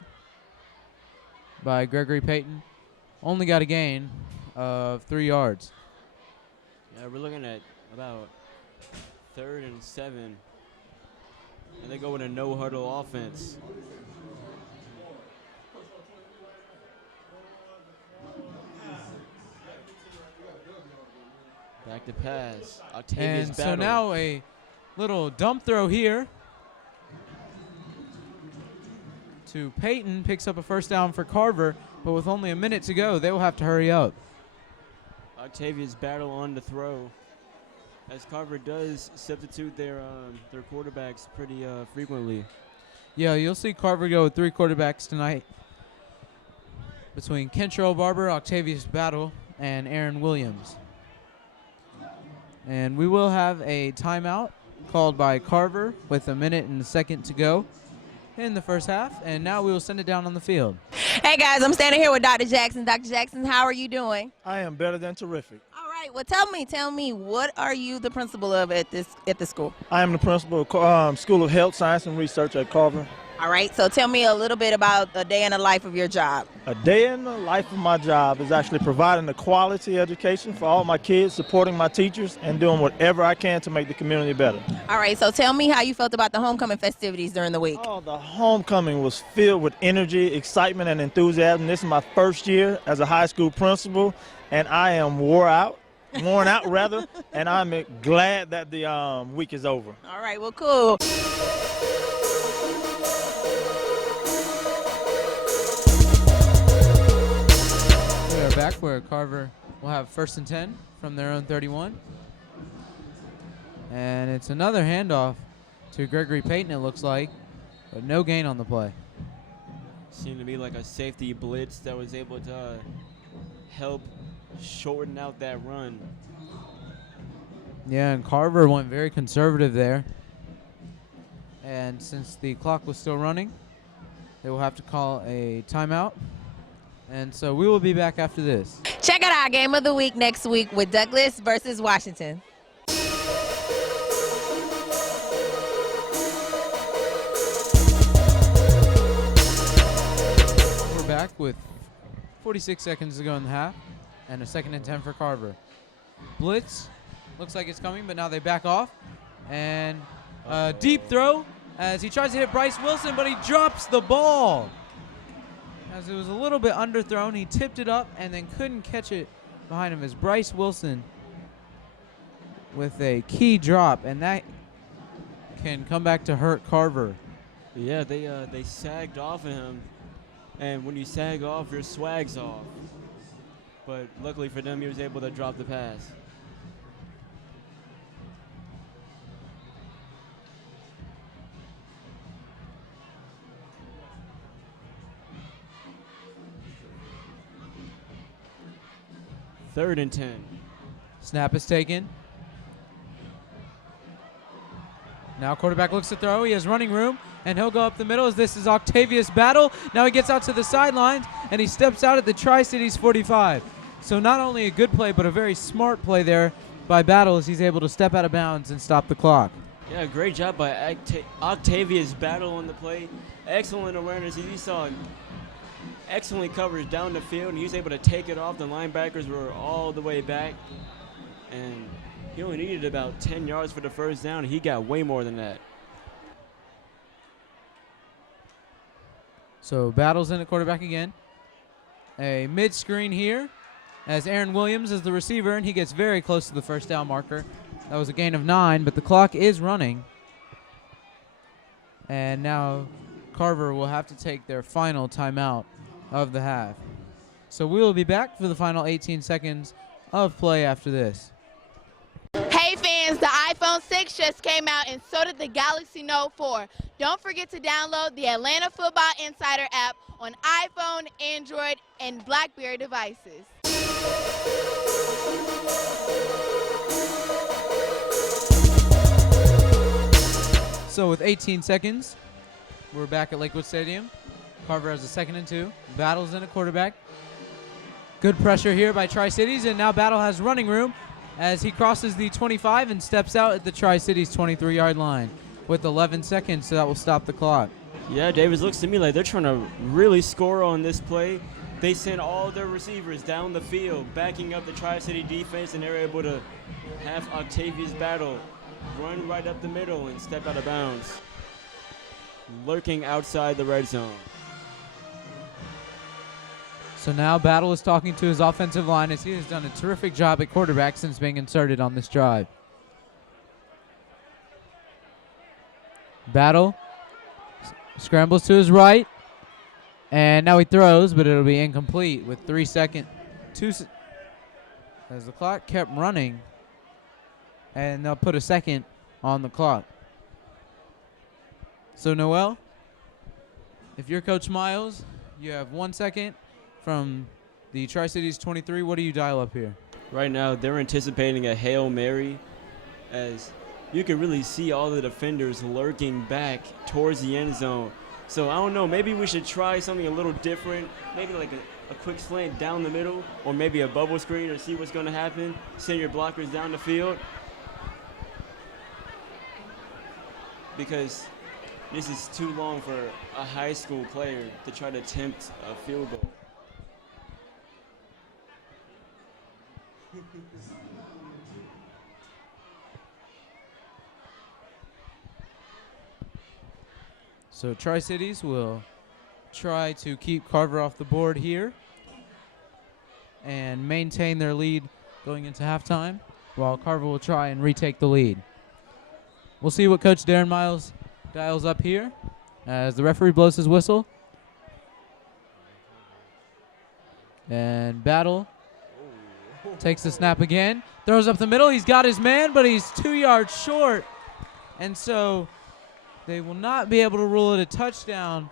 by Gregory Payton only got a gain of 3 yards. Yeah, we're looking at about 3rd and 7. And they go with a no-huddle offense. Back to pass. Octavius And so Battle. now a little dump throw here to Payton, picks up a 1st down for Carver, but with only a minute to go, they will have to hurry up. Octavius Battle on the throw, as Carver does substitute their quarterbacks pretty frequently. Yeah, you'll see Carver go with 3 quarterbacks tonight between Kentrell Barber, Octavius Battle, and Aaron Williams. And we will have a timeout called by Carver with a minute and a second to go in the first half, and now we will send it down on the field. Hey guys, I'm standing here with Dr. Jackson. Dr. Jackson, how are you doing? I am better than terrific. All right, well tell me, what are you the principal of at the school? I am the principal of School of Health Science and Research at Carver. All right, so tell me a little bit about a day in the life of your job. A day in the life of my job is actually providing a quality education for all my kids, supporting my teachers, and doing whatever I can to make the community better. All right, so tell me how you felt about the homecoming festivities during the week. Oh, the homecoming was filled with energy, excitement, and enthusiasm. This is my first year as a high school principal, and I am worn out, and I'm glad that the week is over. All right, well, cool. We are back where Carver will have 1st and 10 from their own 31. And it's another handoff to Gregory Payton, it looks like, but no gain on the play. Seemed to be like a safety blitz that was able to help shorten out that run. Yeah, and Carver went very conservative there. And since the clock was still running, they will have to call a timeout. And so we will be back after this. Check out our game of the week next week with Douglas versus Washington. We're back with 46 seconds to go in the half and a 2nd and 10 for Carver. Blitz looks like it's coming, but now they back off. And a deep throw as he tries to hit Bryce Wilson, but he drops the ball. As it was a little bit underthrown, he tipped it up and then couldn't catch it behind him as Bryce Wilson with a key drop, and that can come back to hurt Carver. Yeah, they sagged off of him, and when you sag off, your swag's off. But luckily for them, he was able to drop the pass. Third and 10. Snap is taken. Now quarterback looks to throw. He has running room, and he'll go up the middle as this is Octavius Battle. Now he gets out to the sidelines, and he steps out at the Tri-Cities 45. So not only a good play, but a very smart play there by Battle as he's able to step out of bounds and stop the clock. Yeah, great job by Octavius Battle on the play. Excellent awareness. You saw excellent coverage down the field, and he was able to take it off. The linebackers were all the way back, and he only needed about 10 yards for the first down, and he got way more than that. So Battle's in at quarterback again. A mid-screen here as Aaron Williams is the receiver, and he gets very close to the first down marker. That was a gain of 9, but the clock is running. And now Carver will have to take their final timeout of the half. So we will be back for the final 18 seconds of play after this. Hey fans, the iPhone 6 just came out and so did the Galaxy Note 4. Don't forget to download the Atlanta Football Insider app on iPhone, Android, and BlackBerry devices. So with 18 seconds, we're back at Lakewood Stadium. Carver has a 2nd and 2. Battle's in at quarterback. Good pressure here by Tri-Cities, and now Battle has running room as he crosses the 25 and steps out at the Tri-Cities 23-yard line with 11 seconds, so that will stop the clock. Yeah, Davis, looks to me like they're trying to really score on this play. They sent all their receivers down the field, backing up the Tri-City defense, and they're able to have Octavius Battle run right up the middle and step out of bounds, lurking outside the red zone. So now Battle is talking to his offensive line as he has done a terrific job at quarterback since being inserted on this drive. Battle scrambles to his right, and now he throws, but it'll be incomplete with 3 seconds. As the clock kept running, and they'll put a second on the clock. So Noel, if you're Coach Miles, you have 1 second from the Tri-Cities 23. What do you dial up here? Right now, they're anticipating a Hail Mary, as you can really see all the defenders lurking back towards the end zone. So I don't know, maybe we should try something a little different, maybe like a quick slant down the middle, or maybe a bubble screen, or see what's going to happen. Send your blockers down the field, because this is too long for a high school player to try to attempt a field goal. So Tri-Cities will try to keep Carver off the board here and maintain their lead going into halftime, while Carver will try and retake the lead. We'll see what Coach Darren Miles dials up here as the referee blows his whistle. And Battle takes the snap again, throws up the middle. He's got his man, but he's 2 yards short. And so they will not be able to rule it a touchdown.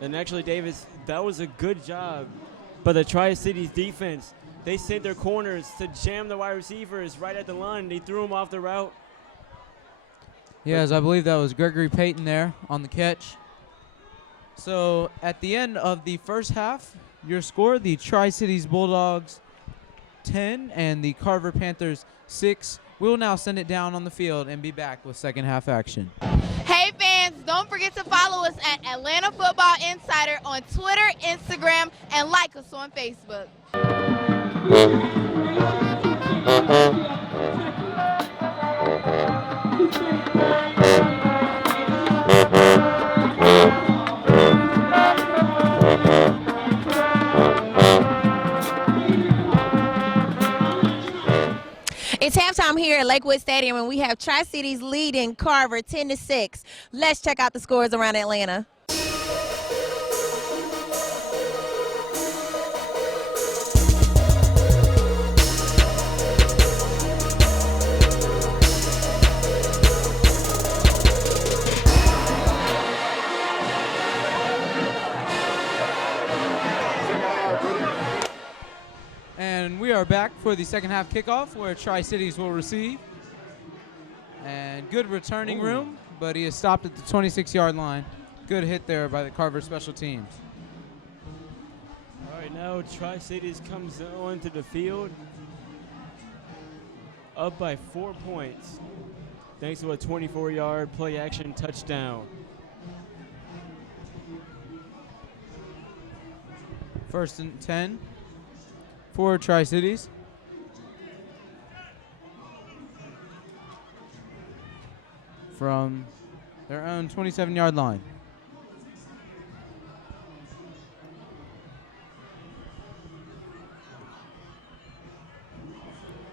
And actually, Davis, that was a good job by the Tri-Cities defense. They sent their corners to jam the wide receivers right at the line. They threw them off the route. Yes, I believe that was Gregory Payton there on the catch. So at the end of the first half, your score, the Tri-Cities Bulldogs 10 and the Carver Panthers 6. We'll now send it down on the field and be back with second half action. Hey fans, don't forget to follow us at Atlanta Football Insider on Twitter, Instagram, and like us on Facebook. It's halftime here at Lakewood Stadium, and we have Tri-Cities leading Carver 10-6. Let's check out the scores around Atlanta. And we are back for the second half kickoff where Tri-Cities will receive. And good returning room, but he is stopped at the 26-yard line. Good hit there by the Carver special teams. All right, now Tri-Cities comes onto the field up by 4 points thanks to a 24-yard play action touchdown. First and 10 for Tri-Cities. From their own 27-yard line.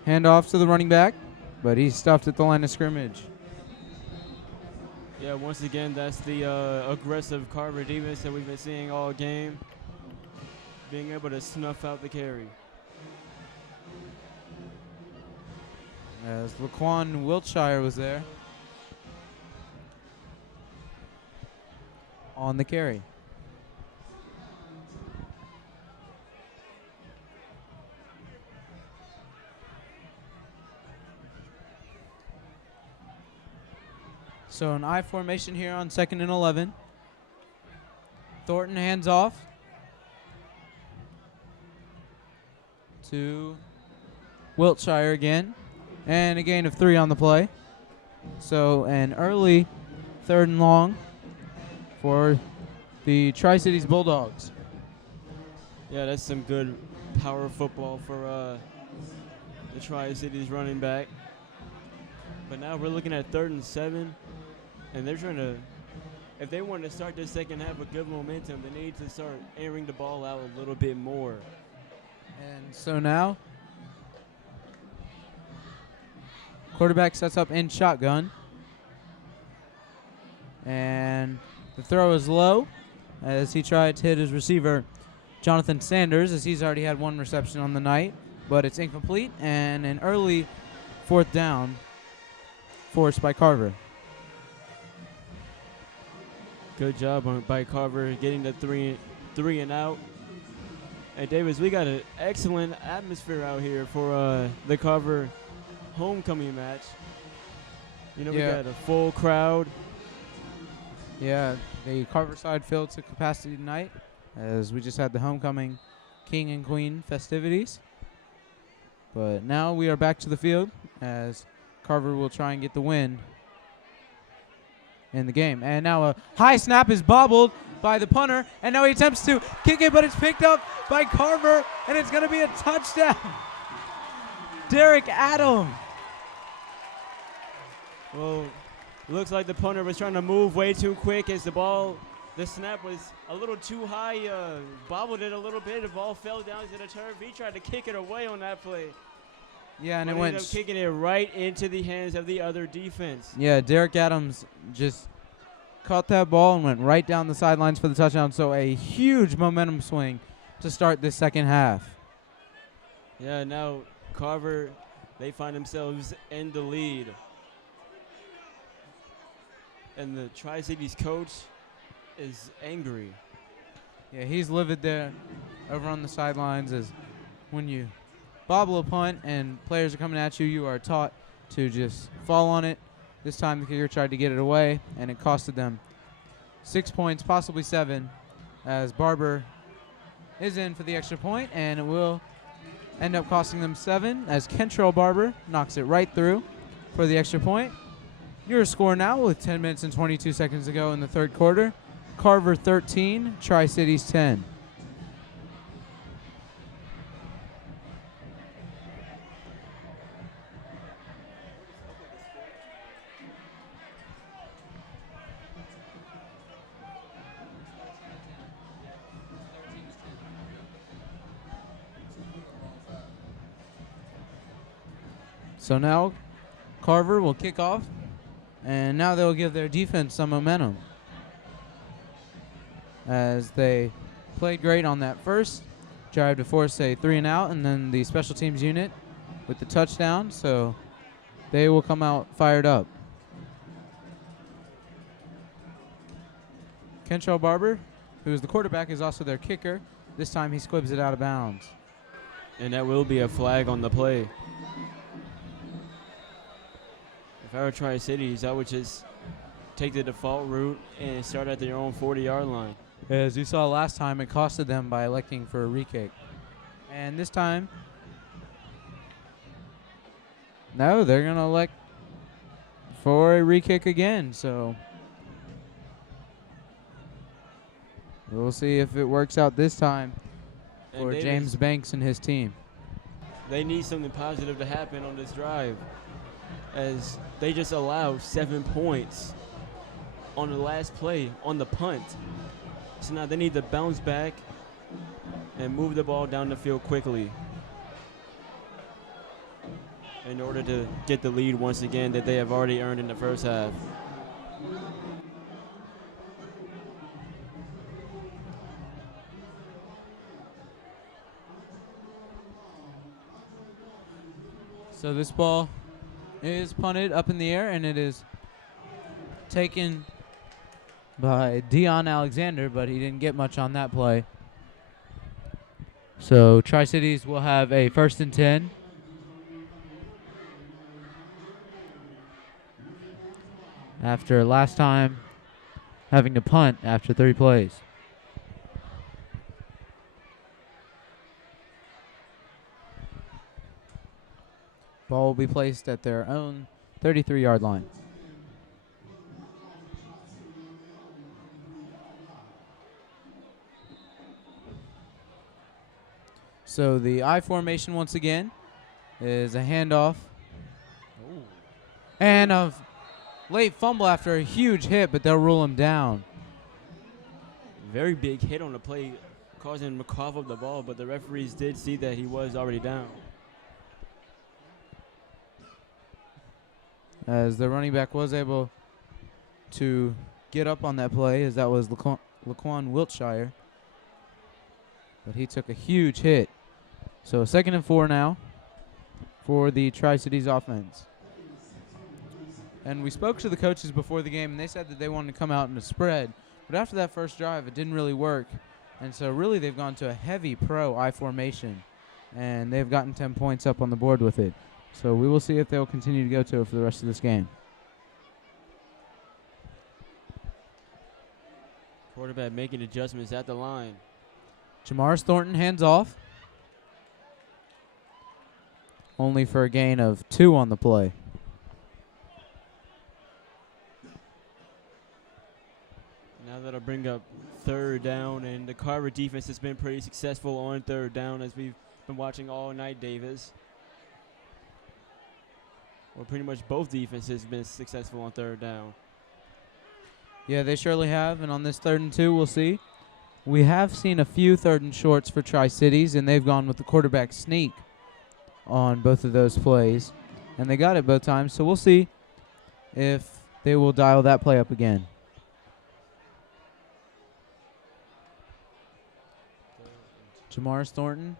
Handoff to the running back, but he's stuffed at the line of scrimmage. Yeah, once again, that's the aggressive Carver defense that we've been seeing all game, being able to snuff out the carry. As Laquan Wiltshire was there on the carry. So an I formation here on 2nd and 11. Thornton hands off to Wiltshire again. And a gain of 3 on the play. So an early 3rd and long for the Tri-Cities Bulldogs. Yeah, that's some good power football for the Tri-Cities running back. But now we're looking at 3rd and 7, and they're trying to, if they want to start this second half with good momentum, they need to start airing the ball out a little bit more. And so now, quarterback sets up in shotgun. And the throw is low as he tried to hit his receiver, Jonathan Sanders, as he's already had 1 reception on the night. But it's incomplete, and an early 4th down forced by Carver. Good job by Carver getting the three and out. Hey, Davis, we got an excellent atmosphere out here for the Carver homecoming match. You know, we got a full crowd. Yeah, the Carver side filled to capacity tonight as we just had the homecoming king and queen festivities. But now we are back to the field as Carver will try and get the win in the game. And now a high snap is bobbled by the punter, and now he attempts to kick it, but it's picked up by Carver, and it's going to be a touchdown. Derek Adams. Well, looks like the punter was trying to move way too quick as the snap was a little too high, bobbled it a little bit. The ball fell down to the turf. He tried to kick it away on that play. Yeah, and but it went ended up kicking it right into the hands of the other defense. Yeah, Derek Adams just caught that ball and went right down the sidelines for the touchdown. So a huge momentum swing to start this second half. Yeah, now Carver, they find themselves in the lead. And the Tri-Cities coach is angry. Yeah, he's livid there over on the sidelines as when you bobble a punt and players are coming at you, you are taught to just fall on it. This time the kicker tried to get it away, and it costed them 6 points, possibly 7, as Barber is in for the extra point, and it will end up costing them 7 as Kentrell Barber knocks it right through for the extra point. Your score now with 10 minutes and 22 seconds to go in the third quarter. Carver 13, Tri-Cities 10. So now Carver will kick off, and now they'll give their defense some momentum as they played great on that first drive to force a 3 and out, and then the special teams unit with the touchdown, so they will come out fired up. Kentrell Barber, who is the quarterback, is also their kicker. This time he squibs it out of bounds. And that will be a flag on the play. If I were Tri-Cities, I would just take the default route and start at their own 40-yard line. As you saw last time, it costed them by electing for a re-kick. And this time, no, they're going to elect for a re-kick again. So we'll see if it works out this time for James Banks and his team. They need something positive to happen on this drive, as they just allowed 7 points on the last play on the punt. So now they need to bounce back and move the ball down the field quickly in order to get the lead once again that they have already earned in the first half. So this ball is punted up in the air, and it is taken by Deion Alexander, but he didn't get much on that play. So Tri-Cities will have a 1st and 10. After last time having to punt after 3 plays. Ball will be placed at their own 33-yard line. So the I formation once again is a handoff. And a late fumble after a huge hit, but they'll rule him down. Very big hit on the play, causing him to cough up the ball, but the referees did see that he was already down. As the running back was able to get up on that play, as that was Laquan Wiltshire. But he took a huge hit. So 2nd and 4 now for the Tri-Cities offense. And we spoke to the coaches before the game, and they said that they wanted to come out in a spread. But after that first drive, it didn't really work. And so really they've gone to a heavy pro I formation. And they've gotten 10 points up on the board with it. So we will see if they'll continue to go to it for the rest of this game. Quarterback making adjustments at the line. Jamars Thornton hands off. Only for a gain of 2 on the play. Now that'll bring up 3rd down, and the Carver defense has been pretty successful on 3rd down, as we've been watching all night, Davis. Well, pretty much both defenses have been successful on 3rd down. Yeah, they surely have, and on this 3rd and 2, we'll see. We have seen a few 3rd and shorts for Tri-Cities, and they've gone with the quarterback sneak on both of those plays, and they got it both times, so we'll see if they will dial that play up again. Jamars Thornton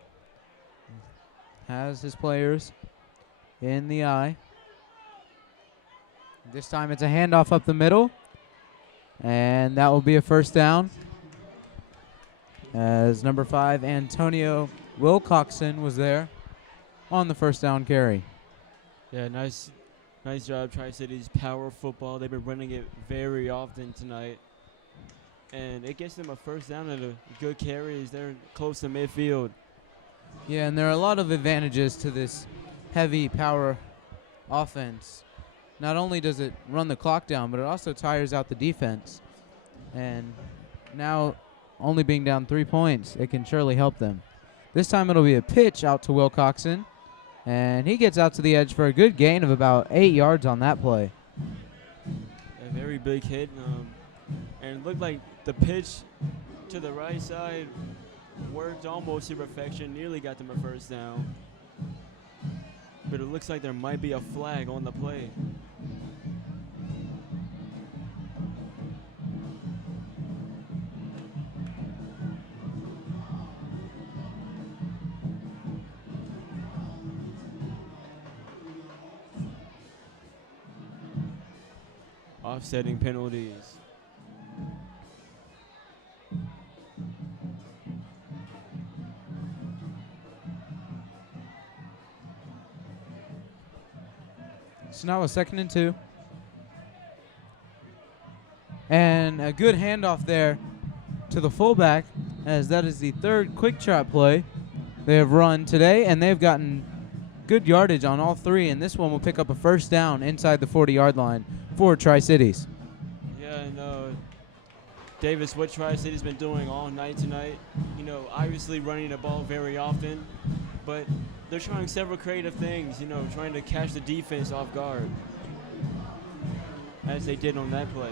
has his players in the eye. This time it's a handoff up the middle, and that will be a 1st down, as number 5, Antonio Wilcoxon, was there on the 1st down carry. Yeah, nice job, Tri-Cities power football. They've been running it very often tonight. And it gets them a 1st down and a good carry as they're close to midfield. Yeah, and there are a lot of advantages to this heavy power offense. Not only does it run the clock down, but it also tires out the defense. And now, only being down 3 points, it can surely help them. This time it'll be a pitch out to Wilcoxon, and he gets out to the edge for a good gain of about 8 yards on that play. A very big hit, and it looked like the pitch to the right side worked almost to perfection, nearly got them a 1st down. But it looks like there might be a flag on the play. Offsetting penalties. It's now a 2nd and 2. And a good handoff there to the fullback, as that is the 3rd quick trap play they have run today, and they've gotten good yardage on all 3, and this one will pick up a 1st down inside the 40-yard line for Tri-Cities. Yeah, and Davis, what Tri-City's been doing all night tonight, obviously running the ball very often, but they're trying several creative things, trying to catch the defense off guard, as they did on that play.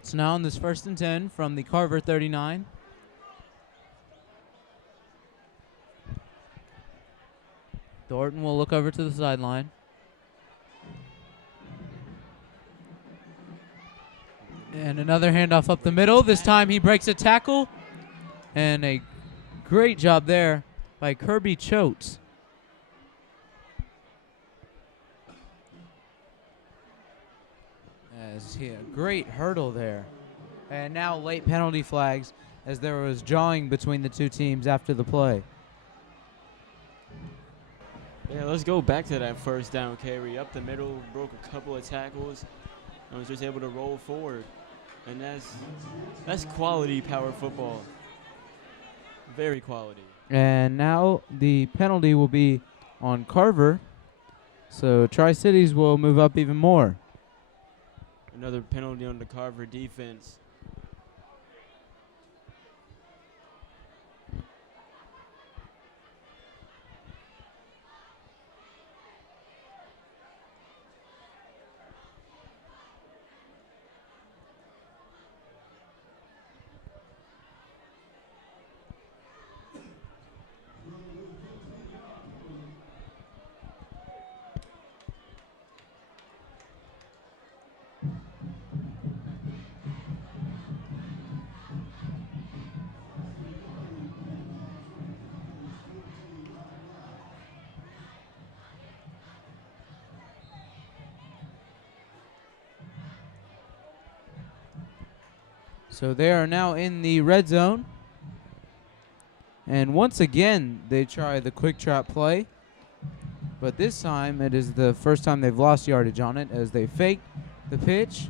It's now on this 1st and 10 from the Carver 39. Thornton will look over to the sideline. And another handoff up the middle. This time he breaks a tackle. And a great job there by Kirby Choate. As he a great hurdle there. And now late penalty flags as there was jawing between the two teams after the play. Yeah, let's go back to that 1st down carry. Up the middle, broke a couple of tackles, and was just able to roll forward. And that's quality power football. Very quality. And now the penalty will be on Carver. So Tri-Cities will move up even more. Another penalty on the Carver defense. So they are now in the red zone. And once again, they try the quick trap play. But this time, it is the first time they've lost yardage on it as they fake the pitch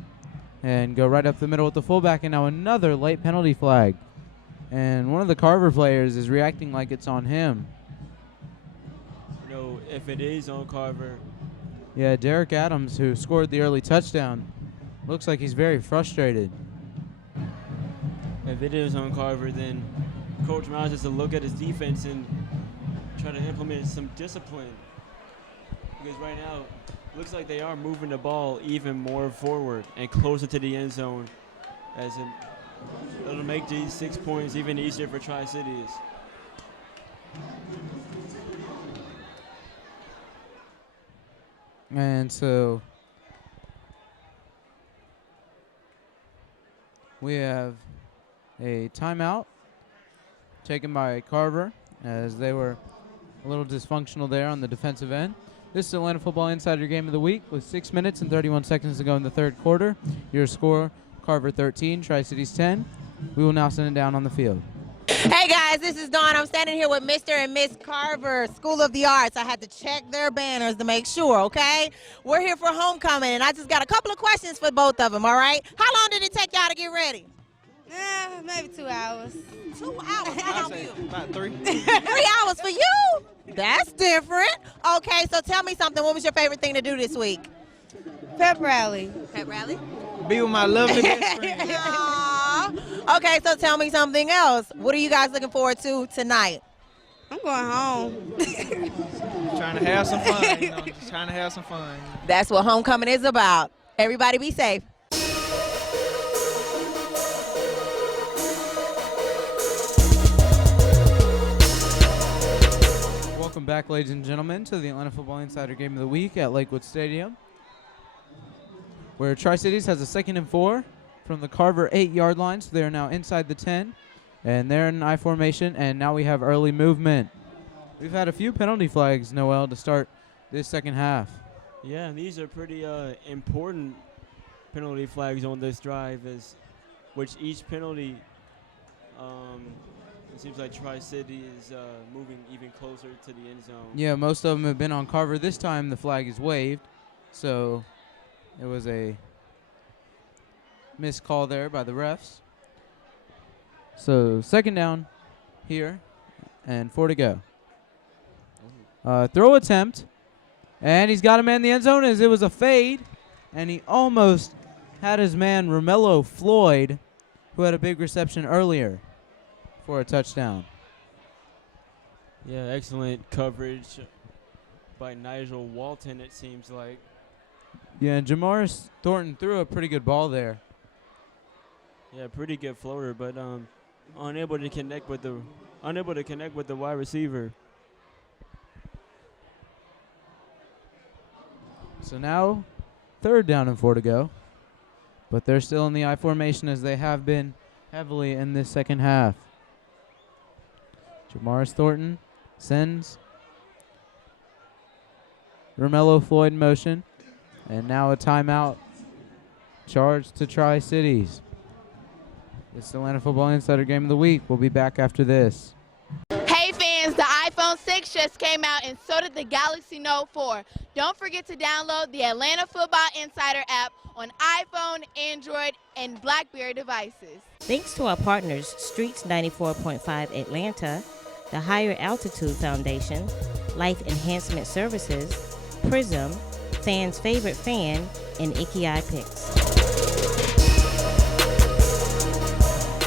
and go right up the middle with the fullback. And now another late penalty flag. And one of the Carver players is reacting like it's on him. If it is on Carver. Yeah, Derek Adams, who scored the early touchdown, looks like he's very frustrated. If it is on Carver, then Coach Miles has to look at his defense and try to implement some discipline. Because right now, looks like they are moving the ball even more forward and closer to the end zone, as it'll make these 6 points even easier for Tri-Cities. And so we have a timeout taken by Carver as they were a little dysfunctional there on the defensive end. This is Atlanta Football Insider Game of the Week with 6 minutes and 31 seconds to go in the 3rd quarter. Your score, Carver 13, Tri-Cities 10. We will now send it down on the field. Hey guys, this is Dawn. I'm standing here with Mr. and Miss Carver, School of the Arts. I had to check their banners to make sure, okay? We're here for homecoming, and I just got a couple of questions for both of them, all right? How long did it take y'all to get ready? Maybe 2 hours. 2 hours? How long you? About 3. 3 hours for you? That's different. Okay, so tell me something. What was your favorite thing to do this week? Pep rally. Pep rally? Be with my lovely best friend. Aww. Okay, so tell me something else. What are you guys looking forward to tonight? I'm going home. Trying to have some fun, just trying to have some fun. That's what homecoming is about. Everybody be safe. Welcome back, ladies and gentlemen, to the Atlanta Football Insider Game of the Week at Lakewood Stadium, where Tri-Cities has a 2nd and 4 from the Carver 8-yard line. So they are now inside the 10, and they're in I formation, and now we have early movement. We've had a few penalty flags, Noel, to start this second half. Yeah, and these are pretty important penalty flags on this drive, which each penalty It seems like Tri-City is moving even closer to the end zone. Yeah, most of them have been on Carver. This time the flag is waved, so it was a missed call there by the refs. So second down here and 4 to go. Throw attempt, and he's got a man in the end zone as it was a fade, and he almost had his man Romello Floyd, who had a big reception earlier, for a touchdown. Yeah, excellent coverage by Nigel Walton, it seems like. Yeah, and Jamaris Thornton threw a pretty good ball there. Yeah, pretty good floater, but unable to connect with the wide receiver. So now, third down and 4 to go. But they're still in the I formation as they have been heavily in this second half. Jamaris Thornton sends Romello Floyd in motion. And now a timeout charged to Tri-Cities. It's the Atlanta Football Insider Game of the Week. We'll be back after this. Hey fans, the iPhone 6 just came out and so did the Galaxy Note 4. Don't forget to download the Atlanta Football Insider app on iPhone, Android, and BlackBerry devices. Thanks to our partners, Streets 94.5 Atlanta, the Higher Altitude Foundation, Life Enhancement Services, Prism, Fans' Favorite Fan, and Icky Eye Picks.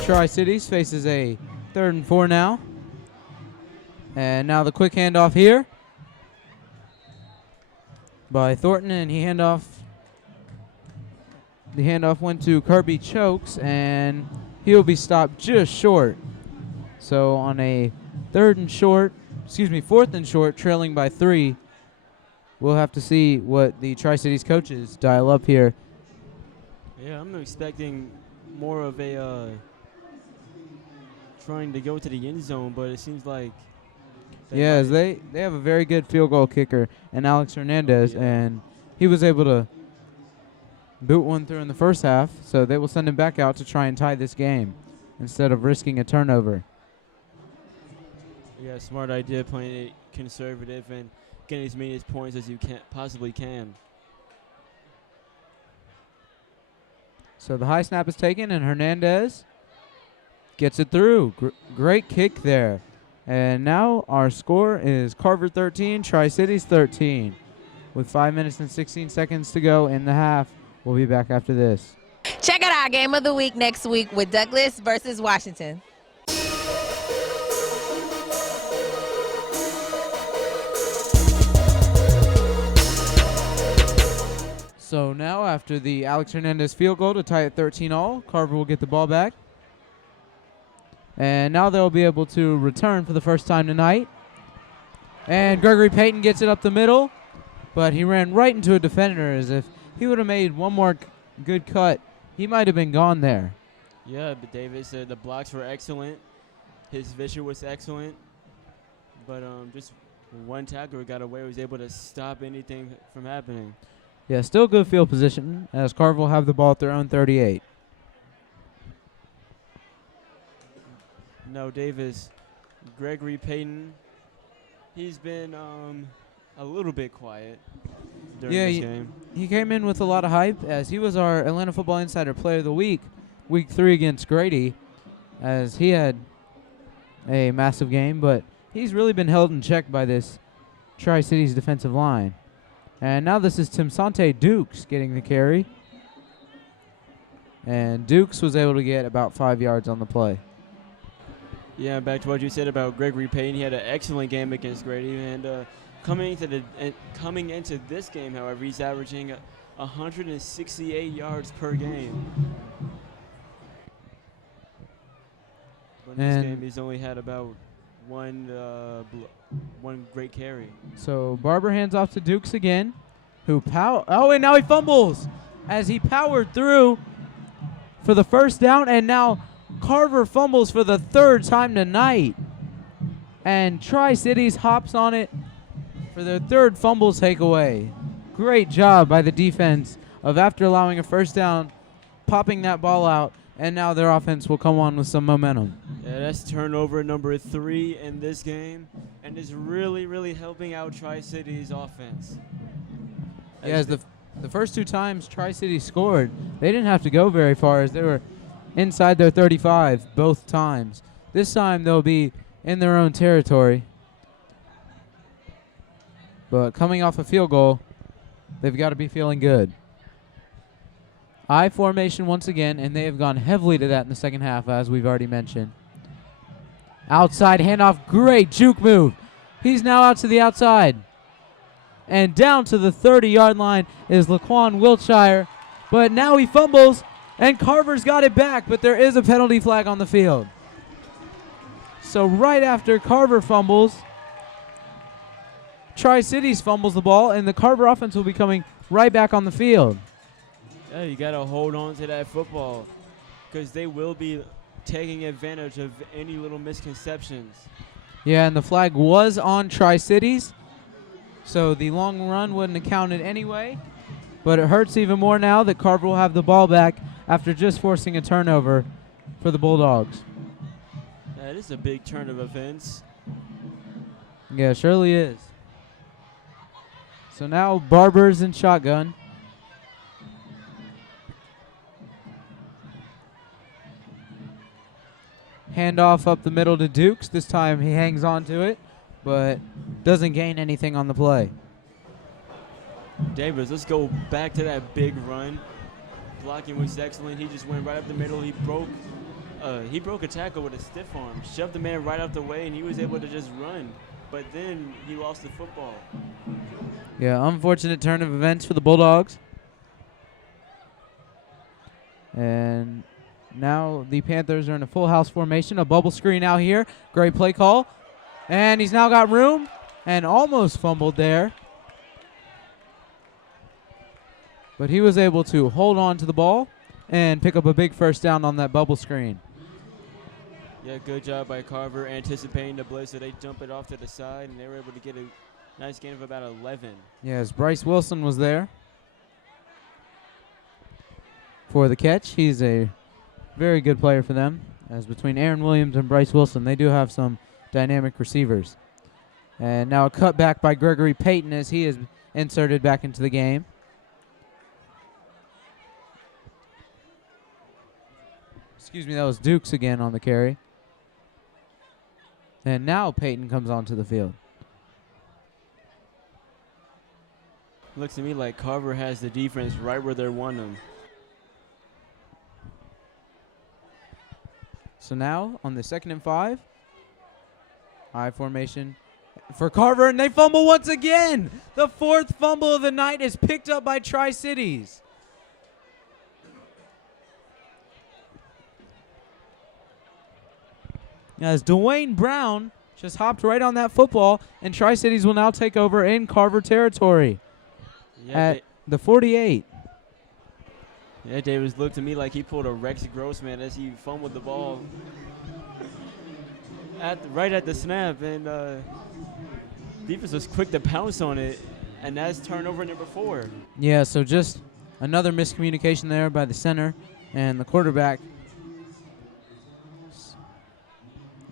Tri-Cities faces a 3rd and 4 now. And now the quick handoff here by Thornton, and the handoff went to Kirby Chokes, and he'll be stopped just short. So on a 4th and short, trailing by 3, we'll have to see what the Tri-Cities coaches dial up here. Yeah, I'm expecting more of a trying to go to the end zone, but it seems like As they have a very good field goal kicker, and Alex Hernandez, and he was able to boot one through in the first half, so they will send him back out to try and tie this game instead of risking a turnover. Yeah, smart idea, playing it conservative and getting as many points as you possibly can. So the high snap is taken, and Hernandez gets it through. Great kick there. And now our score is Carver 13, Tri-Cities 13. With 5 minutes and 16 seconds to go in the half. We'll be back after this. Check out our game of the week next week with Douglas versus Washington. So now after the Alex Hernandez field goal to tie it 13-all, Carver will get the ball back. And now they'll be able to return for the first time tonight. And Gregory Payton gets it up the middle, but he ran right into a defender. As if he would have made one more good cut, he might have been gone there. Yeah, but David said the blocks were excellent. His vision was excellent. But just one tackler got away, was able to stop anything from happening. Yeah, still good field position as Carver will have the ball at their own 38. No, Davis, Gregory Payton, he's been a little bit quiet during this game. He came in with a lot of hype as he was our Atlanta Football Insider Player of the Week, Week 3 against Grady, as he had a massive game, but he's really been held in check by this Tri-Cities defensive line. And now this is Timsante Dukes getting the carry. And Dukes was able to get about 5 yards on the play. Yeah, back to what you said about Gregory Payton. He had an excellent game against Grady, and coming into this game, however, he's averaging 168 yards per game. But in this game, he's only had about one great carry. So Barber hands off to Dukes again, who and now he fumbles as he powered through for the first down, and now Carver fumbles for the 3rd time tonight. And Tri-Cities hops on it for their 3rd fumble takeaway. Great job by the defense of, after allowing a first down, popping that ball out And now their offense will come on with some momentum. Yeah, that's turnover number 3 in this game, and is really, really helping out Tri-City's offense. Yeah, as the first 2 times Tri-City scored, they didn't have to go very far as they were inside their 35 both times. This time they'll be in their own territory. But coming off a field goal, they've got to be feeling good. I formation once again, and they have gone heavily to that in the second half, as we've already mentioned. Outside handoff, great juke move. He's now out to the outside. And down to the 30-yard line is Laquan Wiltshire. But now he fumbles, and Carver's got it back, but there is a penalty flag on the field. So right after Carver fumbles, Tri-Cities fumbles the ball, and the Carver offense will be coming right back on the field. Yeah, you got to hold on to that football because they will be taking advantage of any little misconceptions. Yeah, and the flag was on Tri-Cities, so the long run wouldn't have counted anyway. But it hurts even more now that Carver will have the ball back after just forcing a turnover for the Bulldogs. That is a big turn of events. Yeah, it surely is. So now Barber's in shotgun. Handoff up the middle to Dukes. This time he hangs on to it, but doesn't gain anything on the play. Davis, let's go back to that big run. Blocking was excellent. He just went right up the middle. He broke a tackle with a stiff arm, shoved the man right out the way, and he was able to just run. But then he lost the football. Yeah, unfortunate turn of events for the Bulldogs. And now the Panthers are in a full house formation. A bubble screen out here. Great play call. And he's now got room and almost fumbled there. But he was able to hold on to the ball and pick up a big first down on that bubble screen. Yeah, good job by Carver anticipating the blitz, so they jump it off to the side, and they were able to get a nice gain of about 11. Yes, Bryce Wilson was there for the catch. He's a very good player for them, as between Aaron Williams and Bryce Wilson, they do have some dynamic receivers. And now a cutback by Gregory Payton as he is inserted back into the game. Excuse me, that was Dukes again on the carry. And now Payton comes onto the field. Looks to me like Carver has the defense right where they want them. So now on the 2nd and 5, high formation for Carver, and they fumble once again. The 4th fumble of the night is picked up by Tri-Cities. As Dwayne Brown just hopped right on that football, and Tri-Cities will now take over in Carver territory at the 48. Yeah, Davis looked to me like he pulled a Rex Grossman as he fumbled the ball right at the snap, and defense was quick to pounce on it, and that's turnover number 4. Yeah, so just another miscommunication there by the center and the quarterback.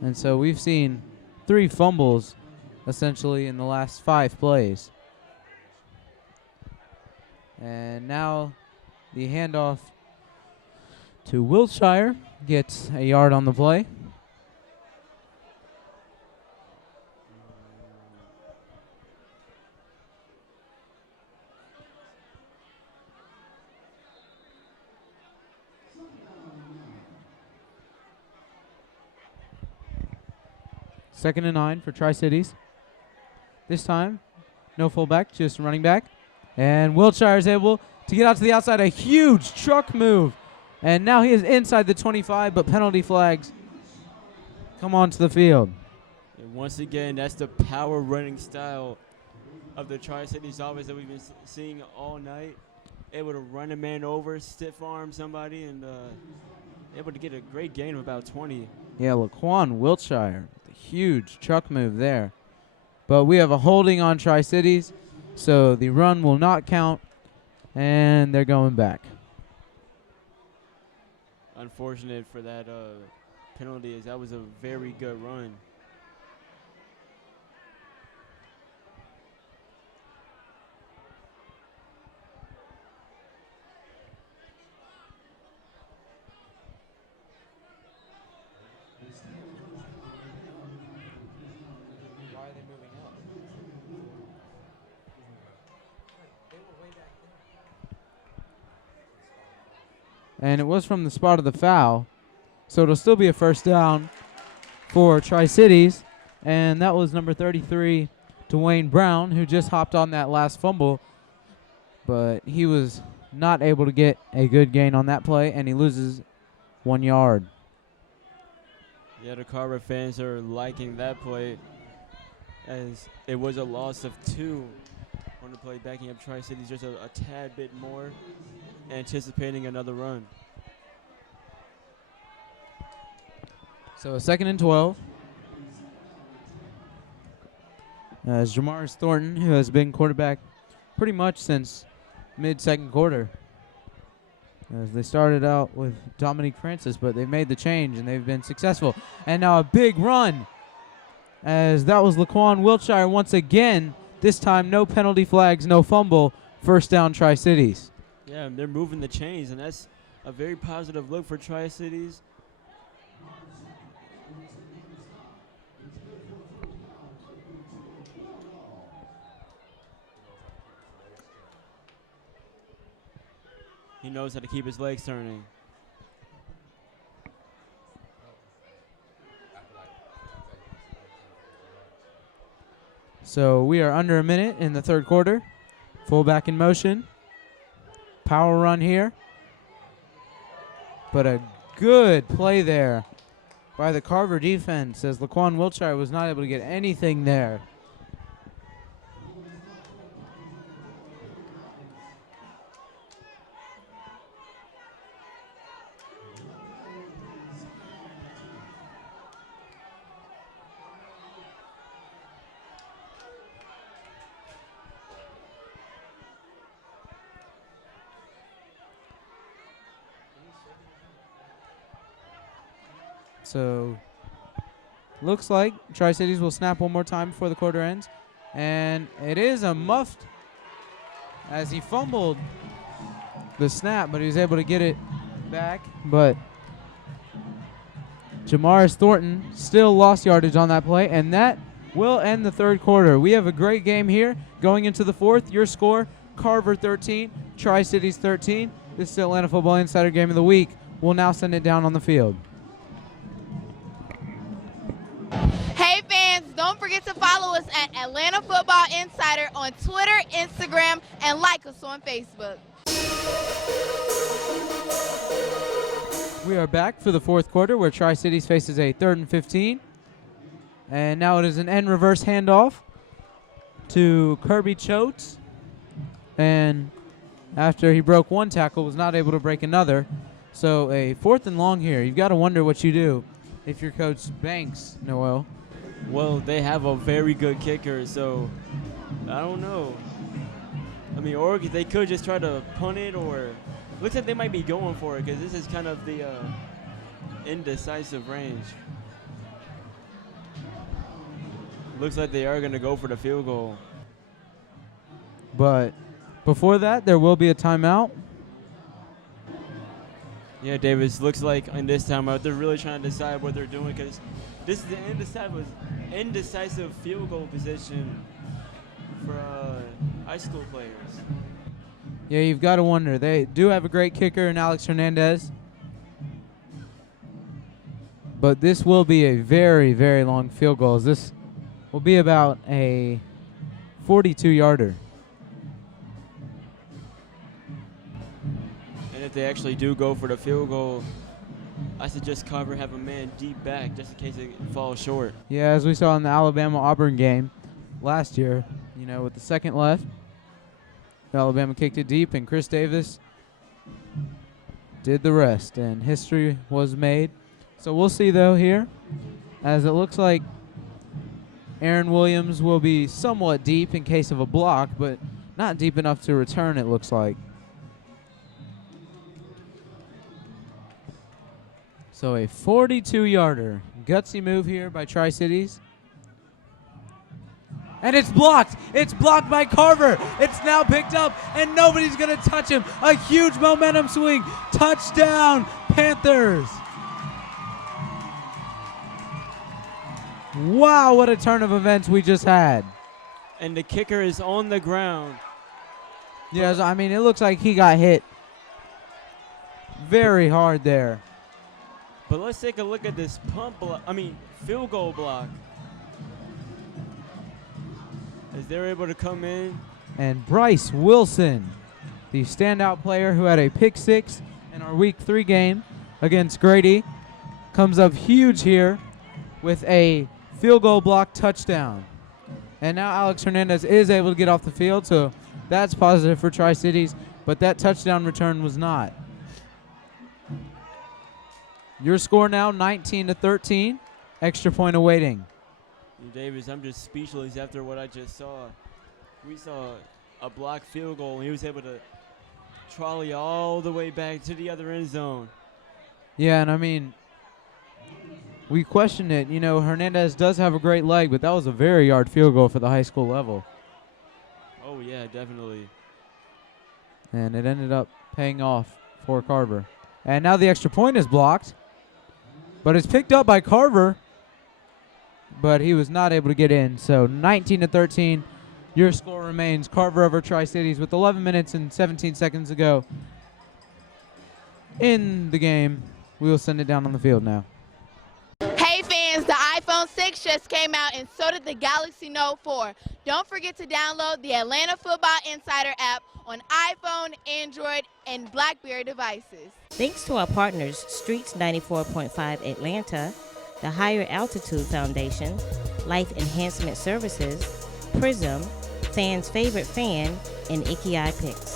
And so we've seen 3 fumbles essentially in the last 5 plays. And now the handoff to Wiltshire gets a yard on the play. Second and 9 for Tri-Cities. This time, no fullback, just running back. And Wiltshire is able to get out to the outside, a huge truck move. And now he is inside the 25, but penalty flags come onto the field. And once again, that's the power running style of the Tri-Cities offense that we've been seeing all night. Able to run a man over, stiff arm somebody, and able to get a great gain of about 20. Yeah, Laquan Wiltshire, the huge truck move there. But we have a holding on Tri-Cities, so the run will not count, and they're going back. unfortunate for that penalty, as that was a very good run. Why are they moving up? They were way back there. And it was from the spot of the foul, so it'll still be a first down for Tri-Cities. And that was number 33, Dwayne Brown, who just hopped on that last fumble, but he was not able to get a good gain on that play, and he loses 1 yard. Yeah, the Carver fans are liking that play, as it was a loss of 2 on the play, backing up Tri-Cities just a tad bit more, anticipating another run. So a 2nd and 12. As Jamaris Thornton, who has been quarterback pretty much since mid-second quarter. As they started out with Dominique Francis, but they've made the change and they've been successful. And now a big run, as that was Laquan Wiltshire once again. This time no penalty flags, no fumble. First down, Tri-Cities. Yeah, they're moving the chains, and that's a very positive look for Tri-Cities. He knows how to keep his legs turning. So we are under a minute in the third quarter. Fullback in motion. Power run here. But a good play there by the Carver defense, as Laquan Wiltshire was not able to get anything there. So looks like Tri-Cities will snap one more time before the quarter ends. And it is a muffed, as he fumbled the snap, but he was able to get it back. But Jamaris Thornton still lost yardage on that play, and that will end the third quarter. We have a great game here going into the fourth. Your score, Carver 13, Tri-Cities 13. This is the Atlanta Football Insider Game of the Week. We'll now send it down on the field. Hey fans, don't forget to follow us at Atlanta Football Insider on Twitter, Instagram, and like us on Facebook. We are back for the fourth quarter, where Tri-Cities faces a 3rd and 15. And now it is an end reverse handoff to Kirby Choates. And after he broke one tackle, was not able to break another. So a 4th and long here. You've got to wonder what you do if you're Coach Banks, Noel. Well, they have a very good kicker, so I don't know. I mean, or they could just try to punt it, or looks like they might be going for it, because this is kind of the indecisive range. Looks like they are going to go for the field goal. But before that, there will be a timeout. Yeah, Davis, looks like in this timeout, they're really trying to decide what they're doing, because this is the indecisive field goal position for high school players. Yeah, you've got to wonder. They do have a great kicker in Alex Hernandez. But this will be a very, very long field goal, as this will be about a 42-yarder. And if they actually do go for the field goal, I suggest Carver have a man deep back just in case it falls short. Yeah, as we saw in the Alabama-Auburn game last year, you know, with the second left, Alabama kicked it deep, and Chris Davis did the rest, and history was made. So we'll see, though, here, as it looks like Aaron Williams will be somewhat deep in case of a block, but not deep enough to return, it looks like. So a 42-yarder. Gutsy move here by Tri-Cities. And it's blocked. It's blocked by Carver. It's now picked up, and nobody's going to touch him. A huge momentum swing. Touchdown, Panthers. Wow, what a turn of events we just had. And the kicker is on the ground. Yes, I mean, it looks like he got hit very hard there. But let's take a look at this field goal block. As they're able to come in. And Bryce Wilson, the standout player who had a pick 6 in our Week 3 game against Grady, comes up huge here with a field goal block touchdown. And now Alex Hernandez is able to get off the field, so that's positive for Tri-Cities, but that touchdown return was not. Your score now 19-13, extra point awaiting. Davis, I'm just speechless after what I just saw. We saw a blocked field goal, and he was able to trolley all the way back to the other end zone. Yeah, and I mean, we questioned it. You know, Hernandez does have a great leg, but that was a very yard field goal for the high school level. Oh, yeah, definitely. And it ended up paying off for Carver. And now the extra point is blocked, but it's picked up by Carver, but he was not able to get in. So 19-13, your score remains Carver over Tri-Cities with 11 minutes and 17 seconds to go in the game. We will send it down on the field now. Hey fans, the iPhone 6 just came out and so did the Galaxy Note 4. Don't forget to download the Atlanta Football Insider app on iPhone, Android, and BlackBerry devices. Thanks to our partners, Streets 94.5 Atlanta, the Higher Altitude Foundation, Life Enhancement Services, Prism, Fans' Favorite Fan, and Icky Eye Picks.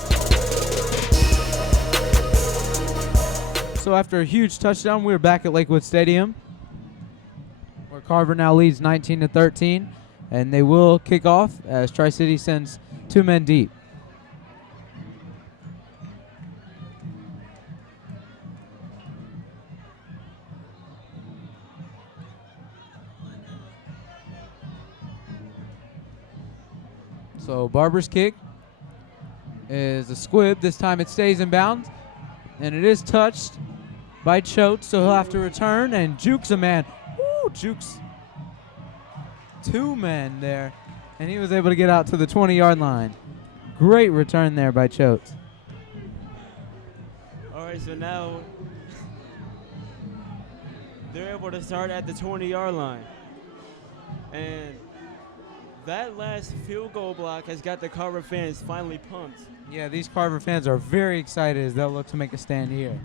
So after a huge touchdown, we're back at Lakewood Stadium, where Carver now leads 19-13, and they will kick off as Tri-City sends 2 men deep. So Barber's kick is a squib. This time it stays in bounds, and it is touched by Choate, so he'll have to return and jukes a man. Woo, jukes 2 men there, and he was able to get out to the 20-yard line. Great return there by Choate. All right, so now they're able to start at the 20-yard line. And that last field goal block has got the Carver fans finally pumped. Yeah, these Carver fans are very excited as they'll look to make a stand here.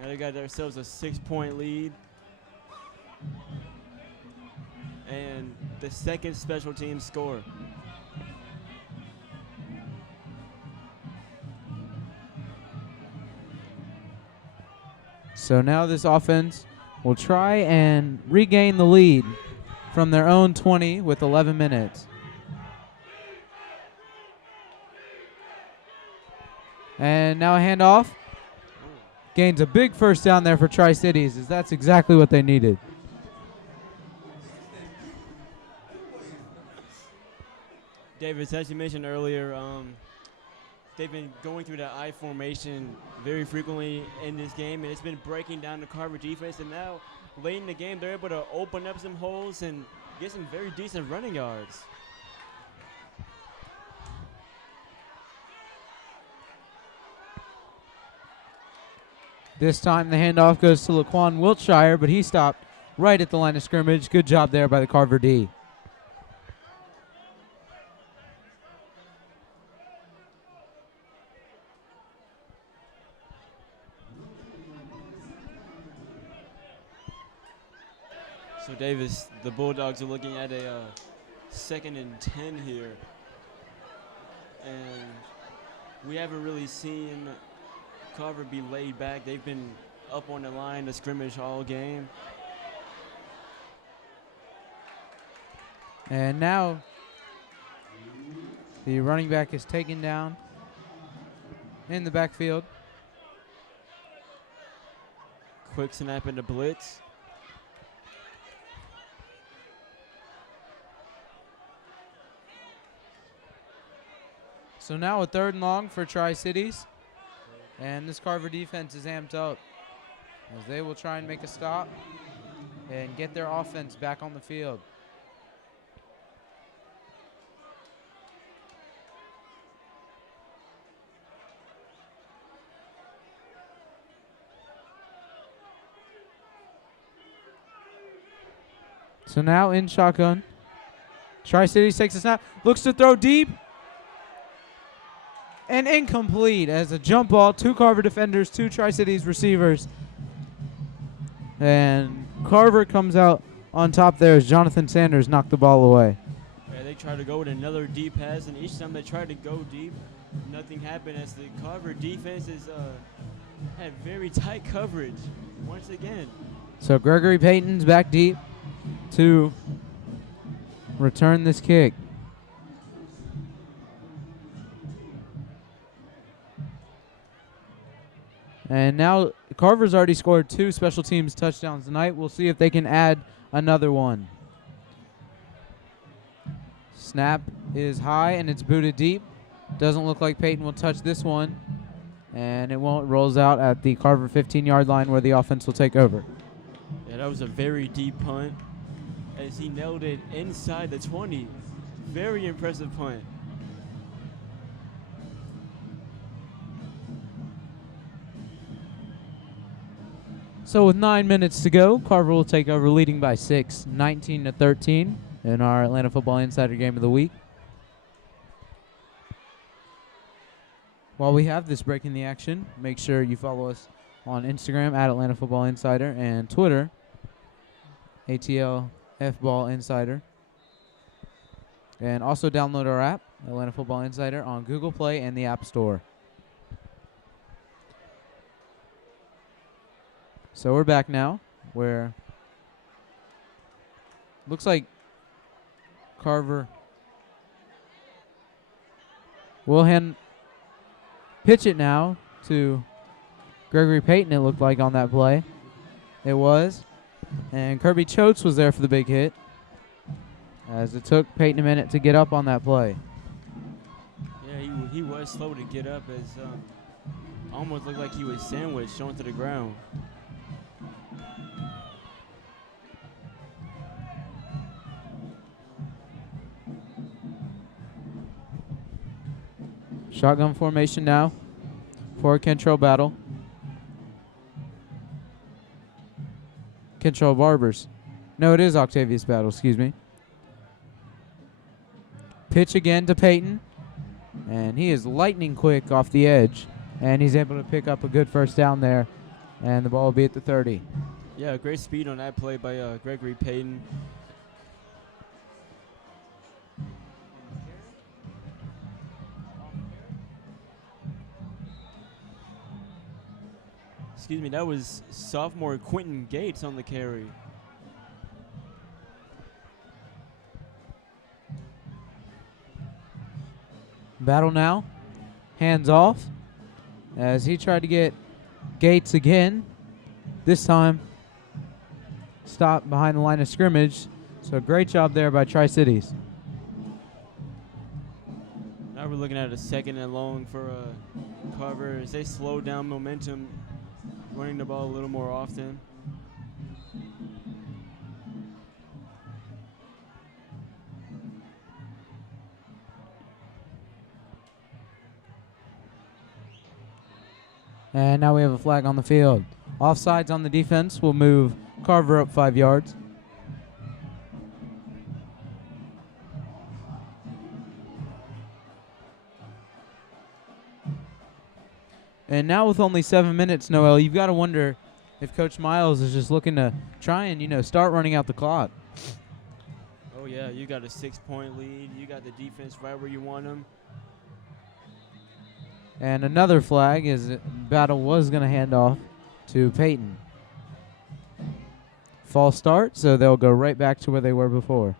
And they got themselves a 6-point lead. And the second special team score. So now this offense will try and regain the lead from their own 20 with 11 minutes. And now a handoff. Gains a big first down there for Tri-Cities, as that's exactly what they needed. Davis, as you mentioned earlier, they've been going through that I formation very frequently in this game, and it's been breaking down the Carver defense. And now, late in the game, they're able to open up some holes and get some very decent running yards. This time the handoff goes to Laquan Wiltshire, but he stopped right at the line of scrimmage. Good job there by the Carver D. So Davis, the Bulldogs are looking at a 2nd and 10 here. And we haven't really seen Carver be laid back. They've been up on the line of scrimmage all game. And now the running back is taken down in the backfield. Quick snap into blitz. So now a 3rd and long for Tri-Cities. And this Carver defense is amped up as they will try and make a stop and get their offense back on the field. So now in shotgun. Tri-Cities takes a snap, looks to throw deep. And incomplete as a jump ball. 2 Carver defenders, 2 Tri-Cities receivers. And Carver comes out on top there as Jonathan Sanders knocked the ball away. Yeah, they tried to go with another deep pass, and each time they tried to go deep, nothing happened as the Carver defense had very tight coverage once again. So Gregory Payton's back deep to return this kick. And now Carver's already scored 2 special teams touchdowns tonight. We'll see if they can add another one. Snap is high and it's booted deep. Doesn't look like Payton will touch this one. And it won't. It rolls out at the Carver 15-yard line where the offense will take over. Yeah, that was a very deep punt as he nailed it inside the 20. Very impressive punt. So with 9 minutes to go, Carver will take over leading by 6, 19-13 in our Atlanta Football Insider Game of the Week. While we have this break in the action, make sure you follow us on Instagram at Atlanta Football Insider and Twitter, ATL F-Ball Insider. And also download our app, Atlanta Football Insider, on Google Play and the App Store. So we're back now, where looks like Carver will pitch it now to Gregory Payton, it looked like, on that play. It was. And Kirby Choates was there for the big hit, as it took Payton a minute to get up on that play. Yeah, he was slow to get up as almost looked like he was sandwiched onto the ground. Shotgun formation now for a Kentrell battle. Kentrell Barbers. No, it is Octavius battle, excuse me. Pitch again to Payton. And he is lightning quick off the edge. And he's able to pick up a good first down there. And the ball will be at the 30. Yeah, great speed on that play by Gregory Payton. Excuse me, that was sophomore Quentin Gates on the carry. Battle now. Hands off. As he tried to get Gates again. This time, stopped behind the line of scrimmage. So great job there by Tri-Cities. Now we're looking at a 2nd and long for Carver as they slow down momentum, running the ball a little more often. And now we have a flag on the field. Offsides on the defense will move Carver up 5 yards. And now with only 7 minutes, Noel, you've got to wonder if Coach Miles is just looking to try and, start running out the clock. Oh, yeah, you got a 6-point lead. You got the defense right where you want them. And another flag is Battle was going to hand off to Payton. False start, so they'll go right back to where they were before.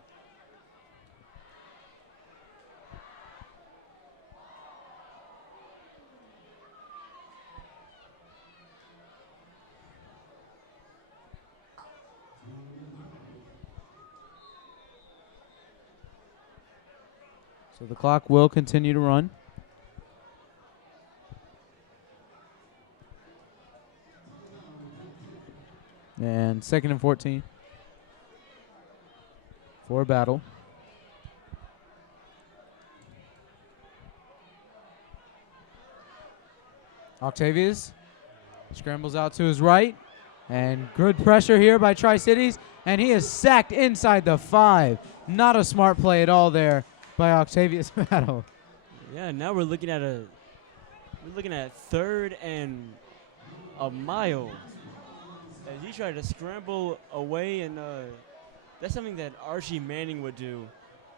So the clock will continue to run. And 2nd and 14 for Battle. Octavius scrambles out to his right. And good pressure here by Tri-Cities. And he is sacked inside the 5. Not a smart play at all there by Octavius Battle. Yeah, now we're looking at 3rd and a mile. As he tried to scramble away, and that's something that Archie Manning would do,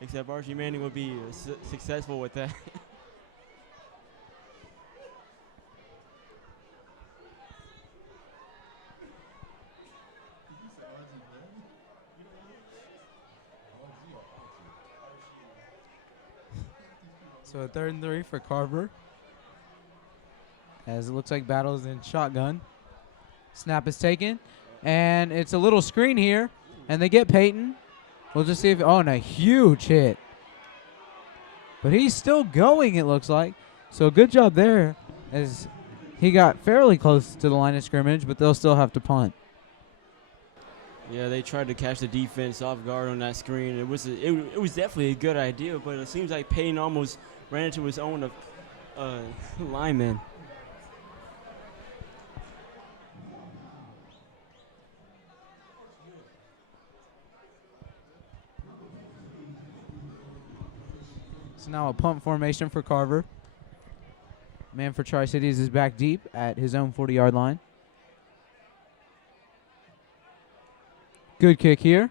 except Archie Manning would be successful with that. So a 3rd and 3 for Carver. As it looks like Battle is in shotgun. Snap is taken. And it's a little screen here. And they get Peyton. We'll just see if, oh, and a huge hit. But he's still going, it looks like. So good job there, as he got fairly close to the line of scrimmage, but they'll still have to punt. Yeah, they tried to catch the defense off guard on that screen. It was definitely a good idea, but it seems like Payne almost ran into his own lineman. So now a punt formation for Carver. Man for Tri-Cities is back deep at his own 40-yard line. Good kick here.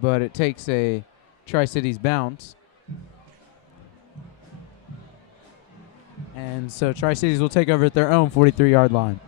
But it takes a Tri-Cities bounce. And so Tri-Cities will take over at their own 43-yard line.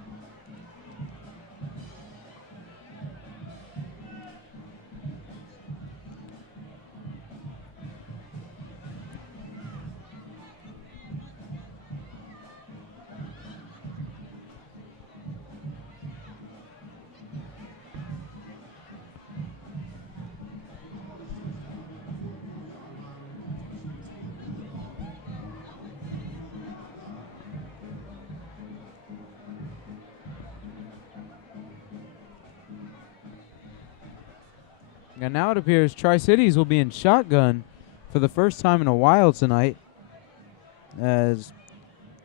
And now it appears Tri-Cities will be in shotgun for the first time in a while tonight, as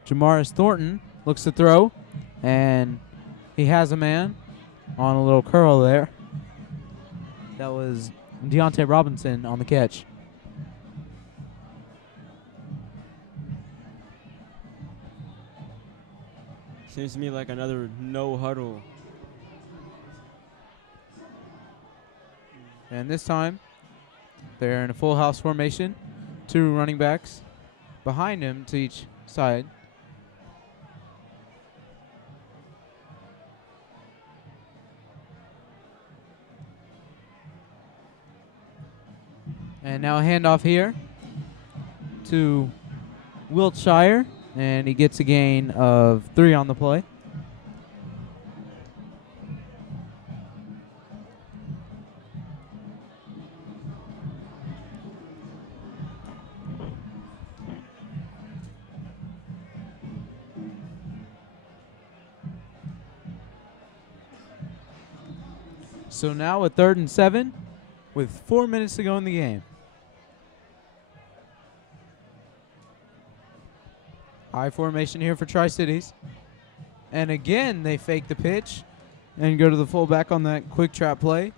Jamaris Thornton looks to throw, and he has a man on a little curl there. That was Deontay Robinson on the catch. Seems to me like another no huddle. And this time, they're in a full house formation. 2 running backs behind him to each side. And now a handoff here to Wiltshire. And he gets a gain of 3 on the play. So now a 3rd and 7 with 4 minutes to go in the game. High formation here for Tri-Cities. And again, they fake the pitch and go to the fullback on that quick trap play.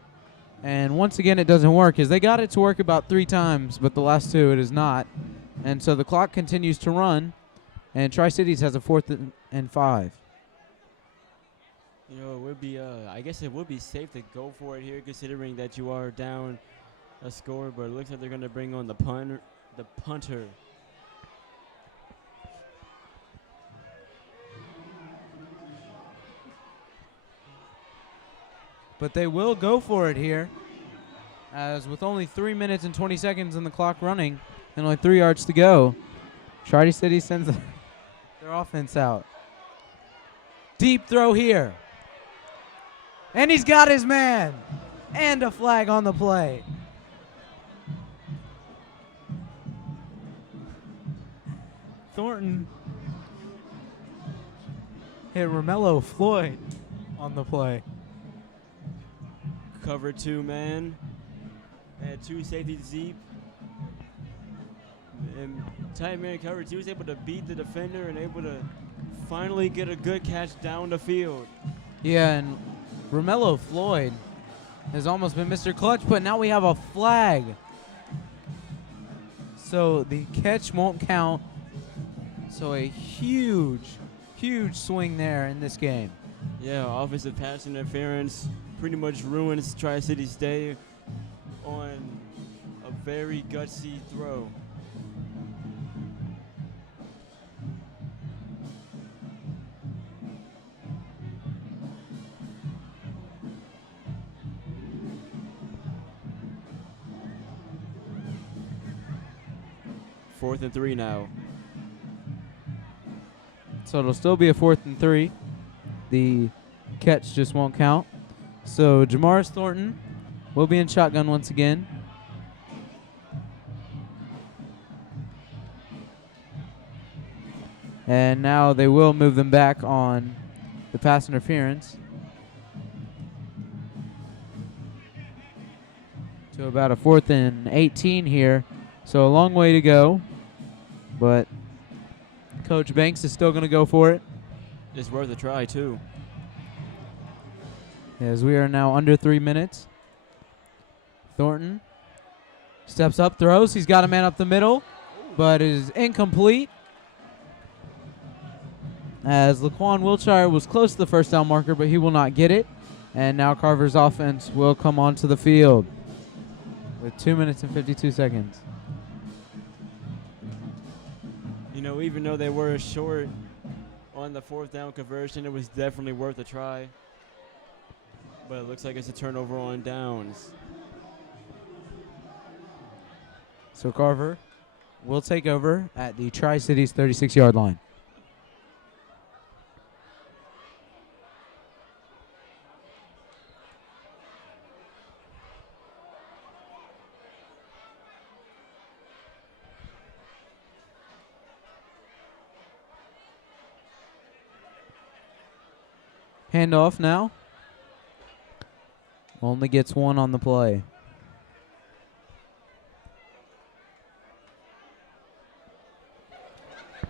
And once again, it doesn't work, as they got it to work about 3 times, but the last 2 it is not. And so the clock continues to run, and Tri-Cities has a 4th and 5. You know, it would be, I guess it would be safe to go for it here, considering that you are down a score, but it looks like they're going to bring on the punter. But they will go for it here, as with only 3 minutes and 20 seconds on the clock running and only 3 yards to go, Tri-Cities sends their offense out. Deep throw here. And he's got his man. And a flag on the play. Thornton hit Romello Floyd on the play. Cover 2 man. They had 2 safeties deep. And tight man coverage. He was able to beat the defender and able to finally get a good catch down the field. Yeah, and Romello Floyd has almost been Mr. Clutch, but now we have a flag. So the catch won't count. So a huge, huge swing there in this game. Yeah, offensive pass interference pretty much ruins Tri-City's day on a very gutsy throw. Fourth and 3 now. So it'll still be a 4th and 3. The catch just won't count. So Jamaris Thornton will be in shotgun once again. And now they will move them back on the pass interference to about a 4th and 18 here. So a long way to go, but Coach Banks is still going to go for it. It's worth a try, too. As we are now under 3 minutes. Thornton steps up, throws. He's got a man up the middle, but it is incomplete. As Laquan Wiltshire was close to the first down marker, but he will not get it. And now Carver's offense will come onto the field with 2 minutes and 52 seconds. You know, even though they were short on the 4th down conversion, it was definitely worth a try. But it looks like it's a turnover on downs. So Carver will take over at the Tri-Cities 36-yard line. Handoff now. Only gets 1 on the play.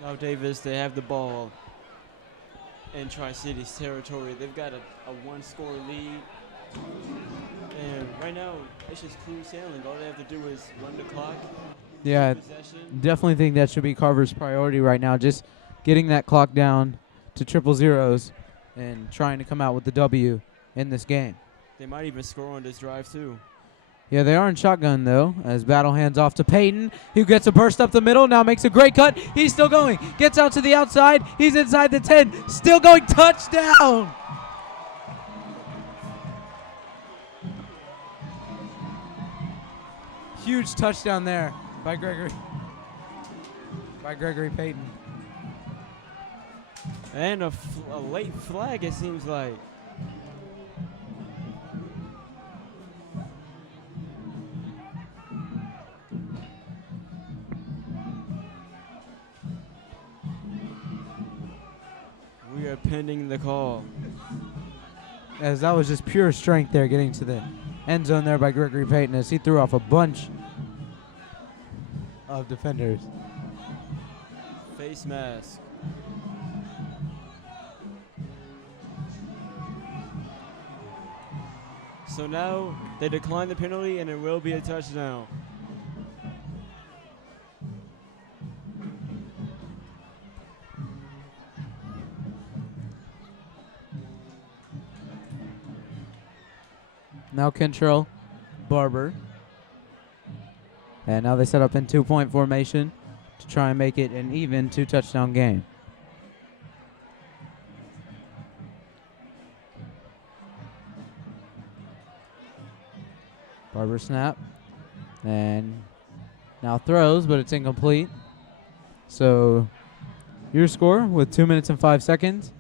Now Davis, they have the ball in Tri-City's territory. They've got a 1-score lead. And right now, it's just smooth sailing. All they have to do is run the clock. Yeah, definitely think that should be Carver's priority right now. Just getting that clock down to 000 and trying to come out with the W in this game. They might even score on this drive, too. Yeah, they are in shotgun, though, as Battle hands off to Peyton, who gets a burst up the middle, now makes a great cut. He's still going. Gets out to the outside. He's inside the 10. Still going. Touchdown! Huge touchdown there by Gregory Peyton. And a late flag, it seems like. We are pending the call. As that was just pure strength there, getting to the end zone there by Gregory Payton as he threw off a bunch of defenders. Face mask. So now they decline the penalty and it will be a touchdown. Now Kentrell, Barber. And now they set up in 2-point formation to try and make it an even 2-touchdown game. Barber snap. And now throws, but it's incomplete. So your score with 2 minutes and 5 seconds.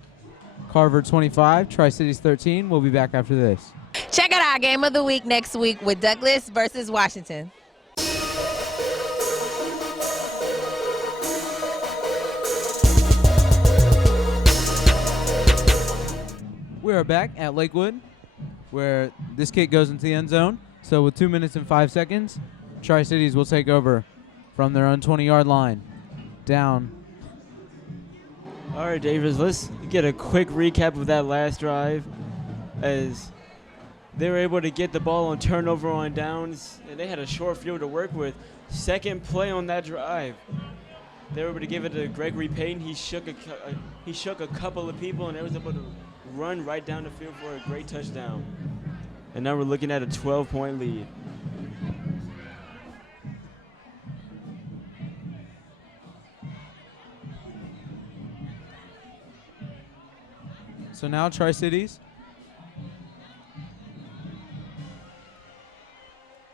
Carver 25, Tri-Cities 13. We'll be back after this. Check out our game of the week next week with Douglas versus Washington. We are back at Lakewood, where this kick goes into the end zone. So with 2 minutes and 5 seconds, Tri-Cities will take over from their own 20-yard line. Down. All right, Davis, let's get a quick recap of that last drive as they were able to get the ball on turnover on downs, and they had a short field to work with. Second play on that drive, they were able to give it to Gregory Payton. He shook a couple of people, and they was able to run right down the field for a great touchdown. And now we're looking at a 12-point lead. So now Tri-Cities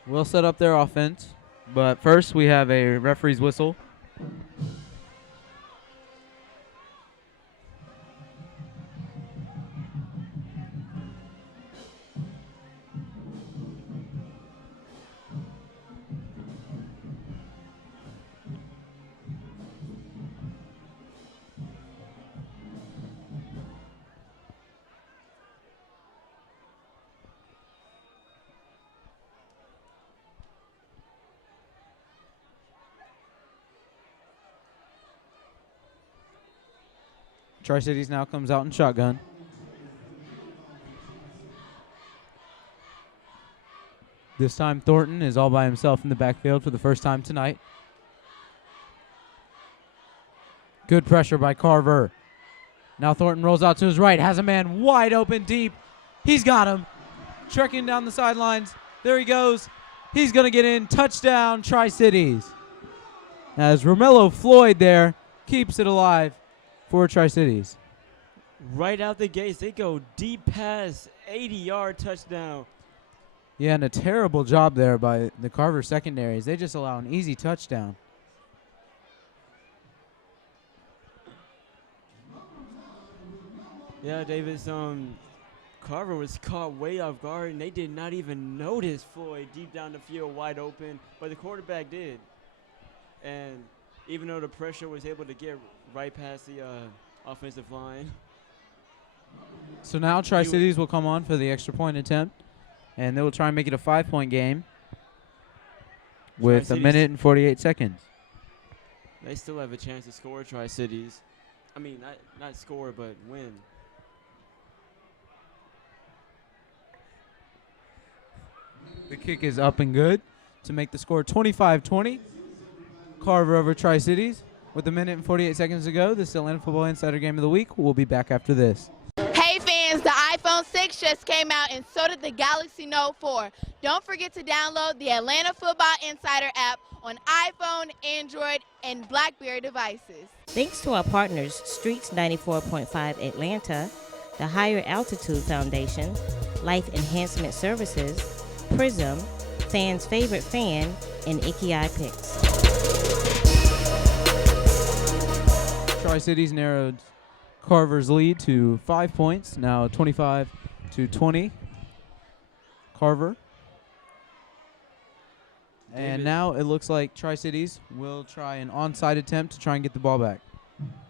will set up their offense. But first we have a referee's whistle. Tri-Cities now comes out in shotgun. This time Thornton is all by himself in the backfield for the first time tonight. Good pressure by Carver. Now Thornton rolls out to his right, has a man wide open deep. He's got him. Trekking down the sidelines. There he goes. He's going to get in. Touchdown, Tri-Cities. As Romello Floyd there keeps it alive for Tri-Cities. Right out the gates, they go deep pass, 80-yard touchdown. Yeah, and a terrible job there by the Carver secondaries. They just allow an easy touchdown. Yeah, Davis, Carver was caught way off guard, and they did not even notice Floyd deep down the field wide open, but the quarterback did. And even though the pressure was able to get right past the offensive line. So now Tri-Cities will come on for the extra point attempt, and they will try and make it a 5-point game with a minute and 48 seconds. They still have a chance to score, Tri-Cities. I mean, not score, but win. The kick is up and good to make the score 25-20. Carver over Tri-Cities. With a minute and 48 seconds to go, this is Atlanta Football Insider Game of the Week. We'll be back after this. Hey fans, the iPhone 6 just came out and so did the Galaxy Note 4. Don't forget to download the Atlanta Football Insider app on iPhone, Android, and BlackBerry devices. Thanks to our partners, Streets 94.5 Atlanta, the Higher Altitude Foundation, Life Enhancement Services, Prism, Fans' Favorite Fan, and Icky Eye Picks. Tri-Cities narrowed Carver's lead to 5 points, now 25-20. Carver. And now it looks like Tri-Cities will try an onside attempt to try and get the ball back.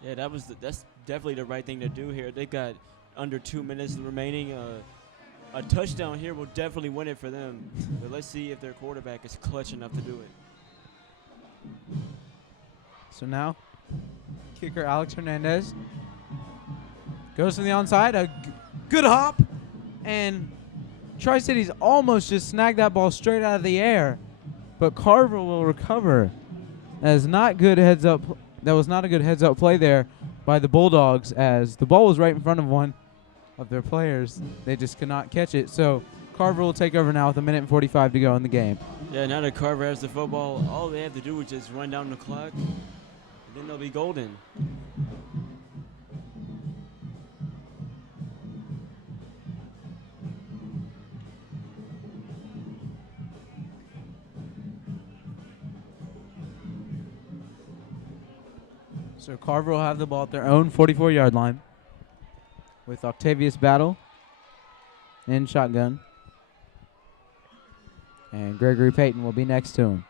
Yeah, that's definitely the right thing to do here. They got under 2 minutes remaining. A touchdown here will definitely win it for them. But let's see if their quarterback is clutch enough to do it. So now, kicker Alex Hernandez goes from the onside. A good hop. And Tri-Cities almost just snagged that ball straight out of the air. But Carver will recover. That was not a good heads-up play there by the Bulldogs, as the ball was right in front of one of their players. They just could not catch it. So Carver will take over now with a minute and 45 to go in the game. Yeah, now that Carver has the football, all they have to do is just run down the clock, and then they'll be golden. So Carver will have the ball at their own 44-yard line with Octavius Battle in shotgun. And Gregory Payton will be next to him.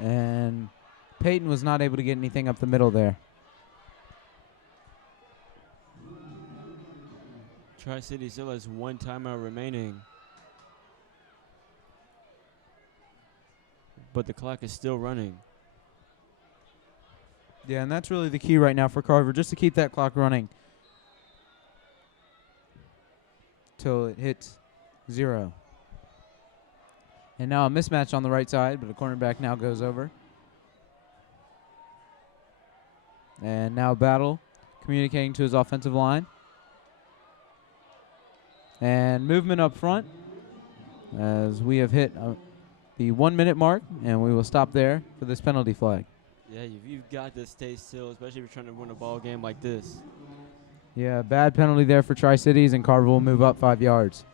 And Peyton was not able to get anything up the middle there. Tri-City still has one timeout remaining. But the clock is still running. Yeah, and that's really the key right now for Carver, just to keep that clock running till it hits 0. And now a mismatch on the right side, but a cornerback now goes over. And now Battle communicating to his offensive line. And movement up front as we have hit the 1 minute mark, and we will stop there for this penalty flag. Yeah, you've got to stay still, especially if you're trying to win a ball game like this. Yeah, bad penalty there for Tri-Cities, and Carver will move up 5 yards.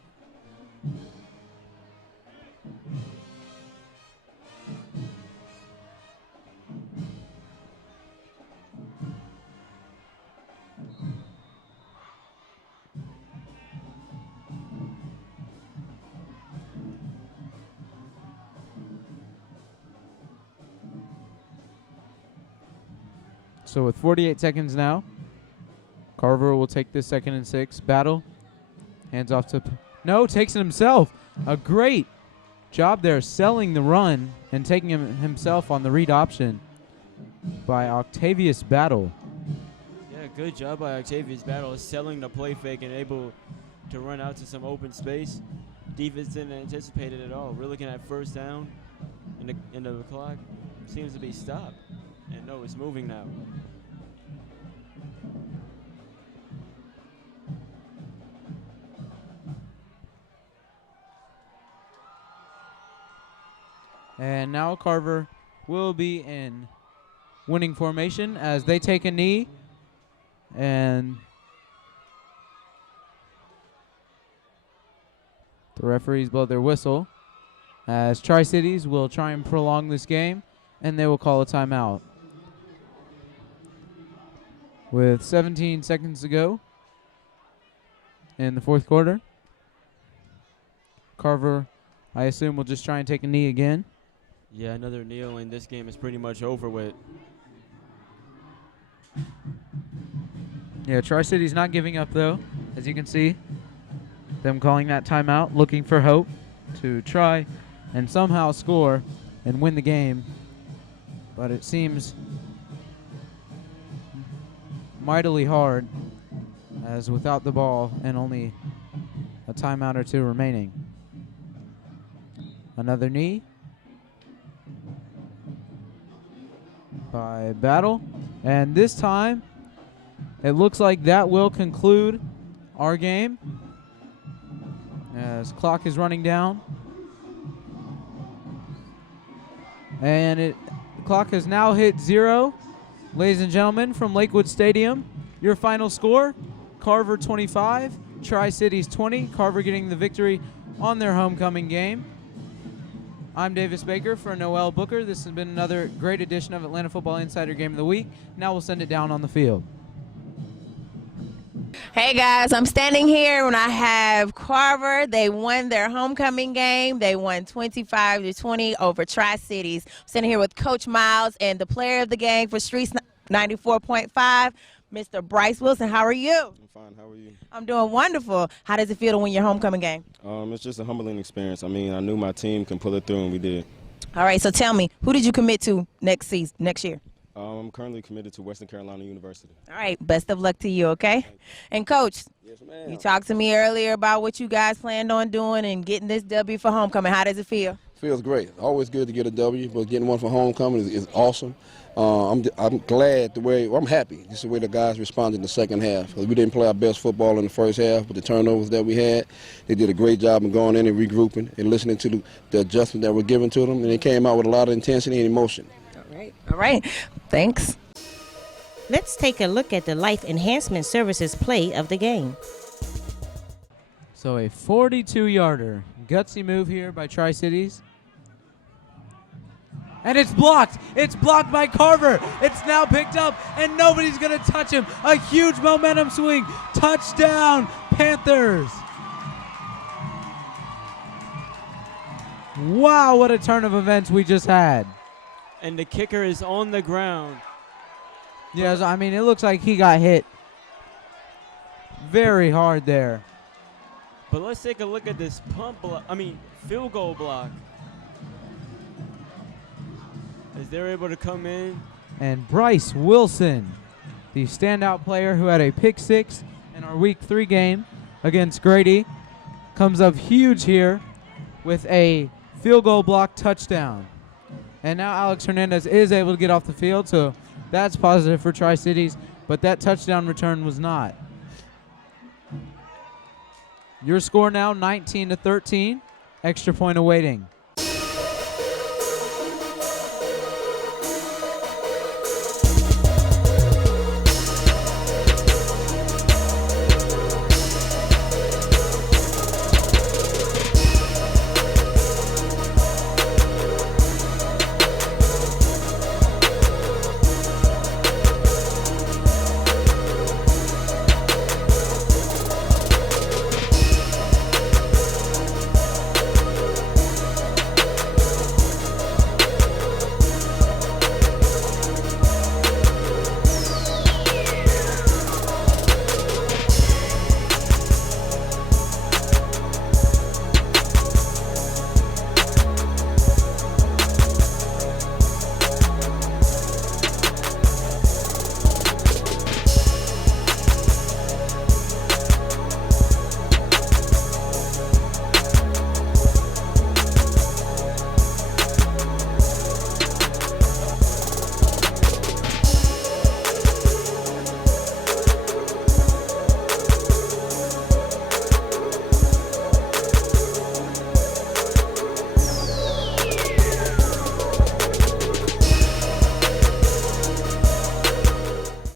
So with 48 seconds now, Carver will take this 2nd and 6. Battle. Hands off to... No, takes it himself. A great job there selling the run and taking himself on the read option by Octavius Battle. Yeah, good job by Octavius Battle selling the play fake and able to run out to some open space. Defense didn't anticipate it at all. We're looking at first down, and the clock seems to be stopped. And no, it's moving now. And now Carver will be in winning formation as they take a knee. And the referees blow their whistle as Tri-Cities will try and prolong this game, and they will call a timeout. With 17 seconds to go in the 4th quarter, Carver, I assume, will just try and take a knee again. Yeah, another kneel, and this game is pretty much over with. Yeah, Tri-City's not giving up, though. As you can see, them calling that timeout, looking for hope to try and somehow score and win the game. But it seems mightily hard, as without the ball and only a timeout or 2 remaining. Another knee by Battle, and this time it looks like that will conclude our game as clock is running down, and the clock has now hit 0. Ladies and gentlemen, from Lakewood Stadium, your final score: Carver 25, Tri-Cities 20. Carver getting the victory on their homecoming game. I'm Davis Baker for Noel Booker. This has been another great edition of Atlanta Football Insider Game of the Week. Now we'll send it down on the field. Hey guys, I'm standing here when I have Carver. They won their homecoming game. They won 25-20 over Tri-Cities. I'm standing here with Coach Miles and the player of the game for Streets 94.5, Mr. Bryce Wilson. How are you? I'm fine. How are you? I'm doing wonderful. How does it feel to win your homecoming game? It's just a humbling experience. I mean, I knew my team can pull it through, and we did. All right, so tell me, who did you commit to next year? I'm currently committed to Western Carolina University. All right, best of luck to you, okay? And, Coach, yes, ma'am. You talked to me earlier about what you guys planned on doing and getting this W for homecoming. How does it feel? Feels great. Always good to get a W, but getting one for homecoming is awesome. I'm glad I'm happy. This is the way the guys responded in the second half. We didn't play our best football in the first half, but the turnovers that we had, they did a great job of going in and regrouping and listening to the adjustment that were given to them, and they came out with a lot of intensity and emotion. All right. Thanks. Let's take a look at the Life Enhancement Services play of the game. So a 42-yarder. Gutsy move here by Tri-Cities. And it's blocked. It's blocked by Carver. It's now picked up, and nobody's going to touch him. A huge momentum swing. Touchdown, Panthers. Wow, what a turn of events we just had. And the kicker is on the ground. Yes, I mean, it looks like he got hit very hard there. But let's take a look at this field goal block. As they're able to come in. And Bryce Wilson, the standout player who had a pick 6 in our Week 3 game against Grady, comes up huge here with a field goal block touchdown. And now Alex Hernandez is able to get off the field, so that's positive for Tri-Cities, but that touchdown return was not. Your score now 19-13, extra point awaiting.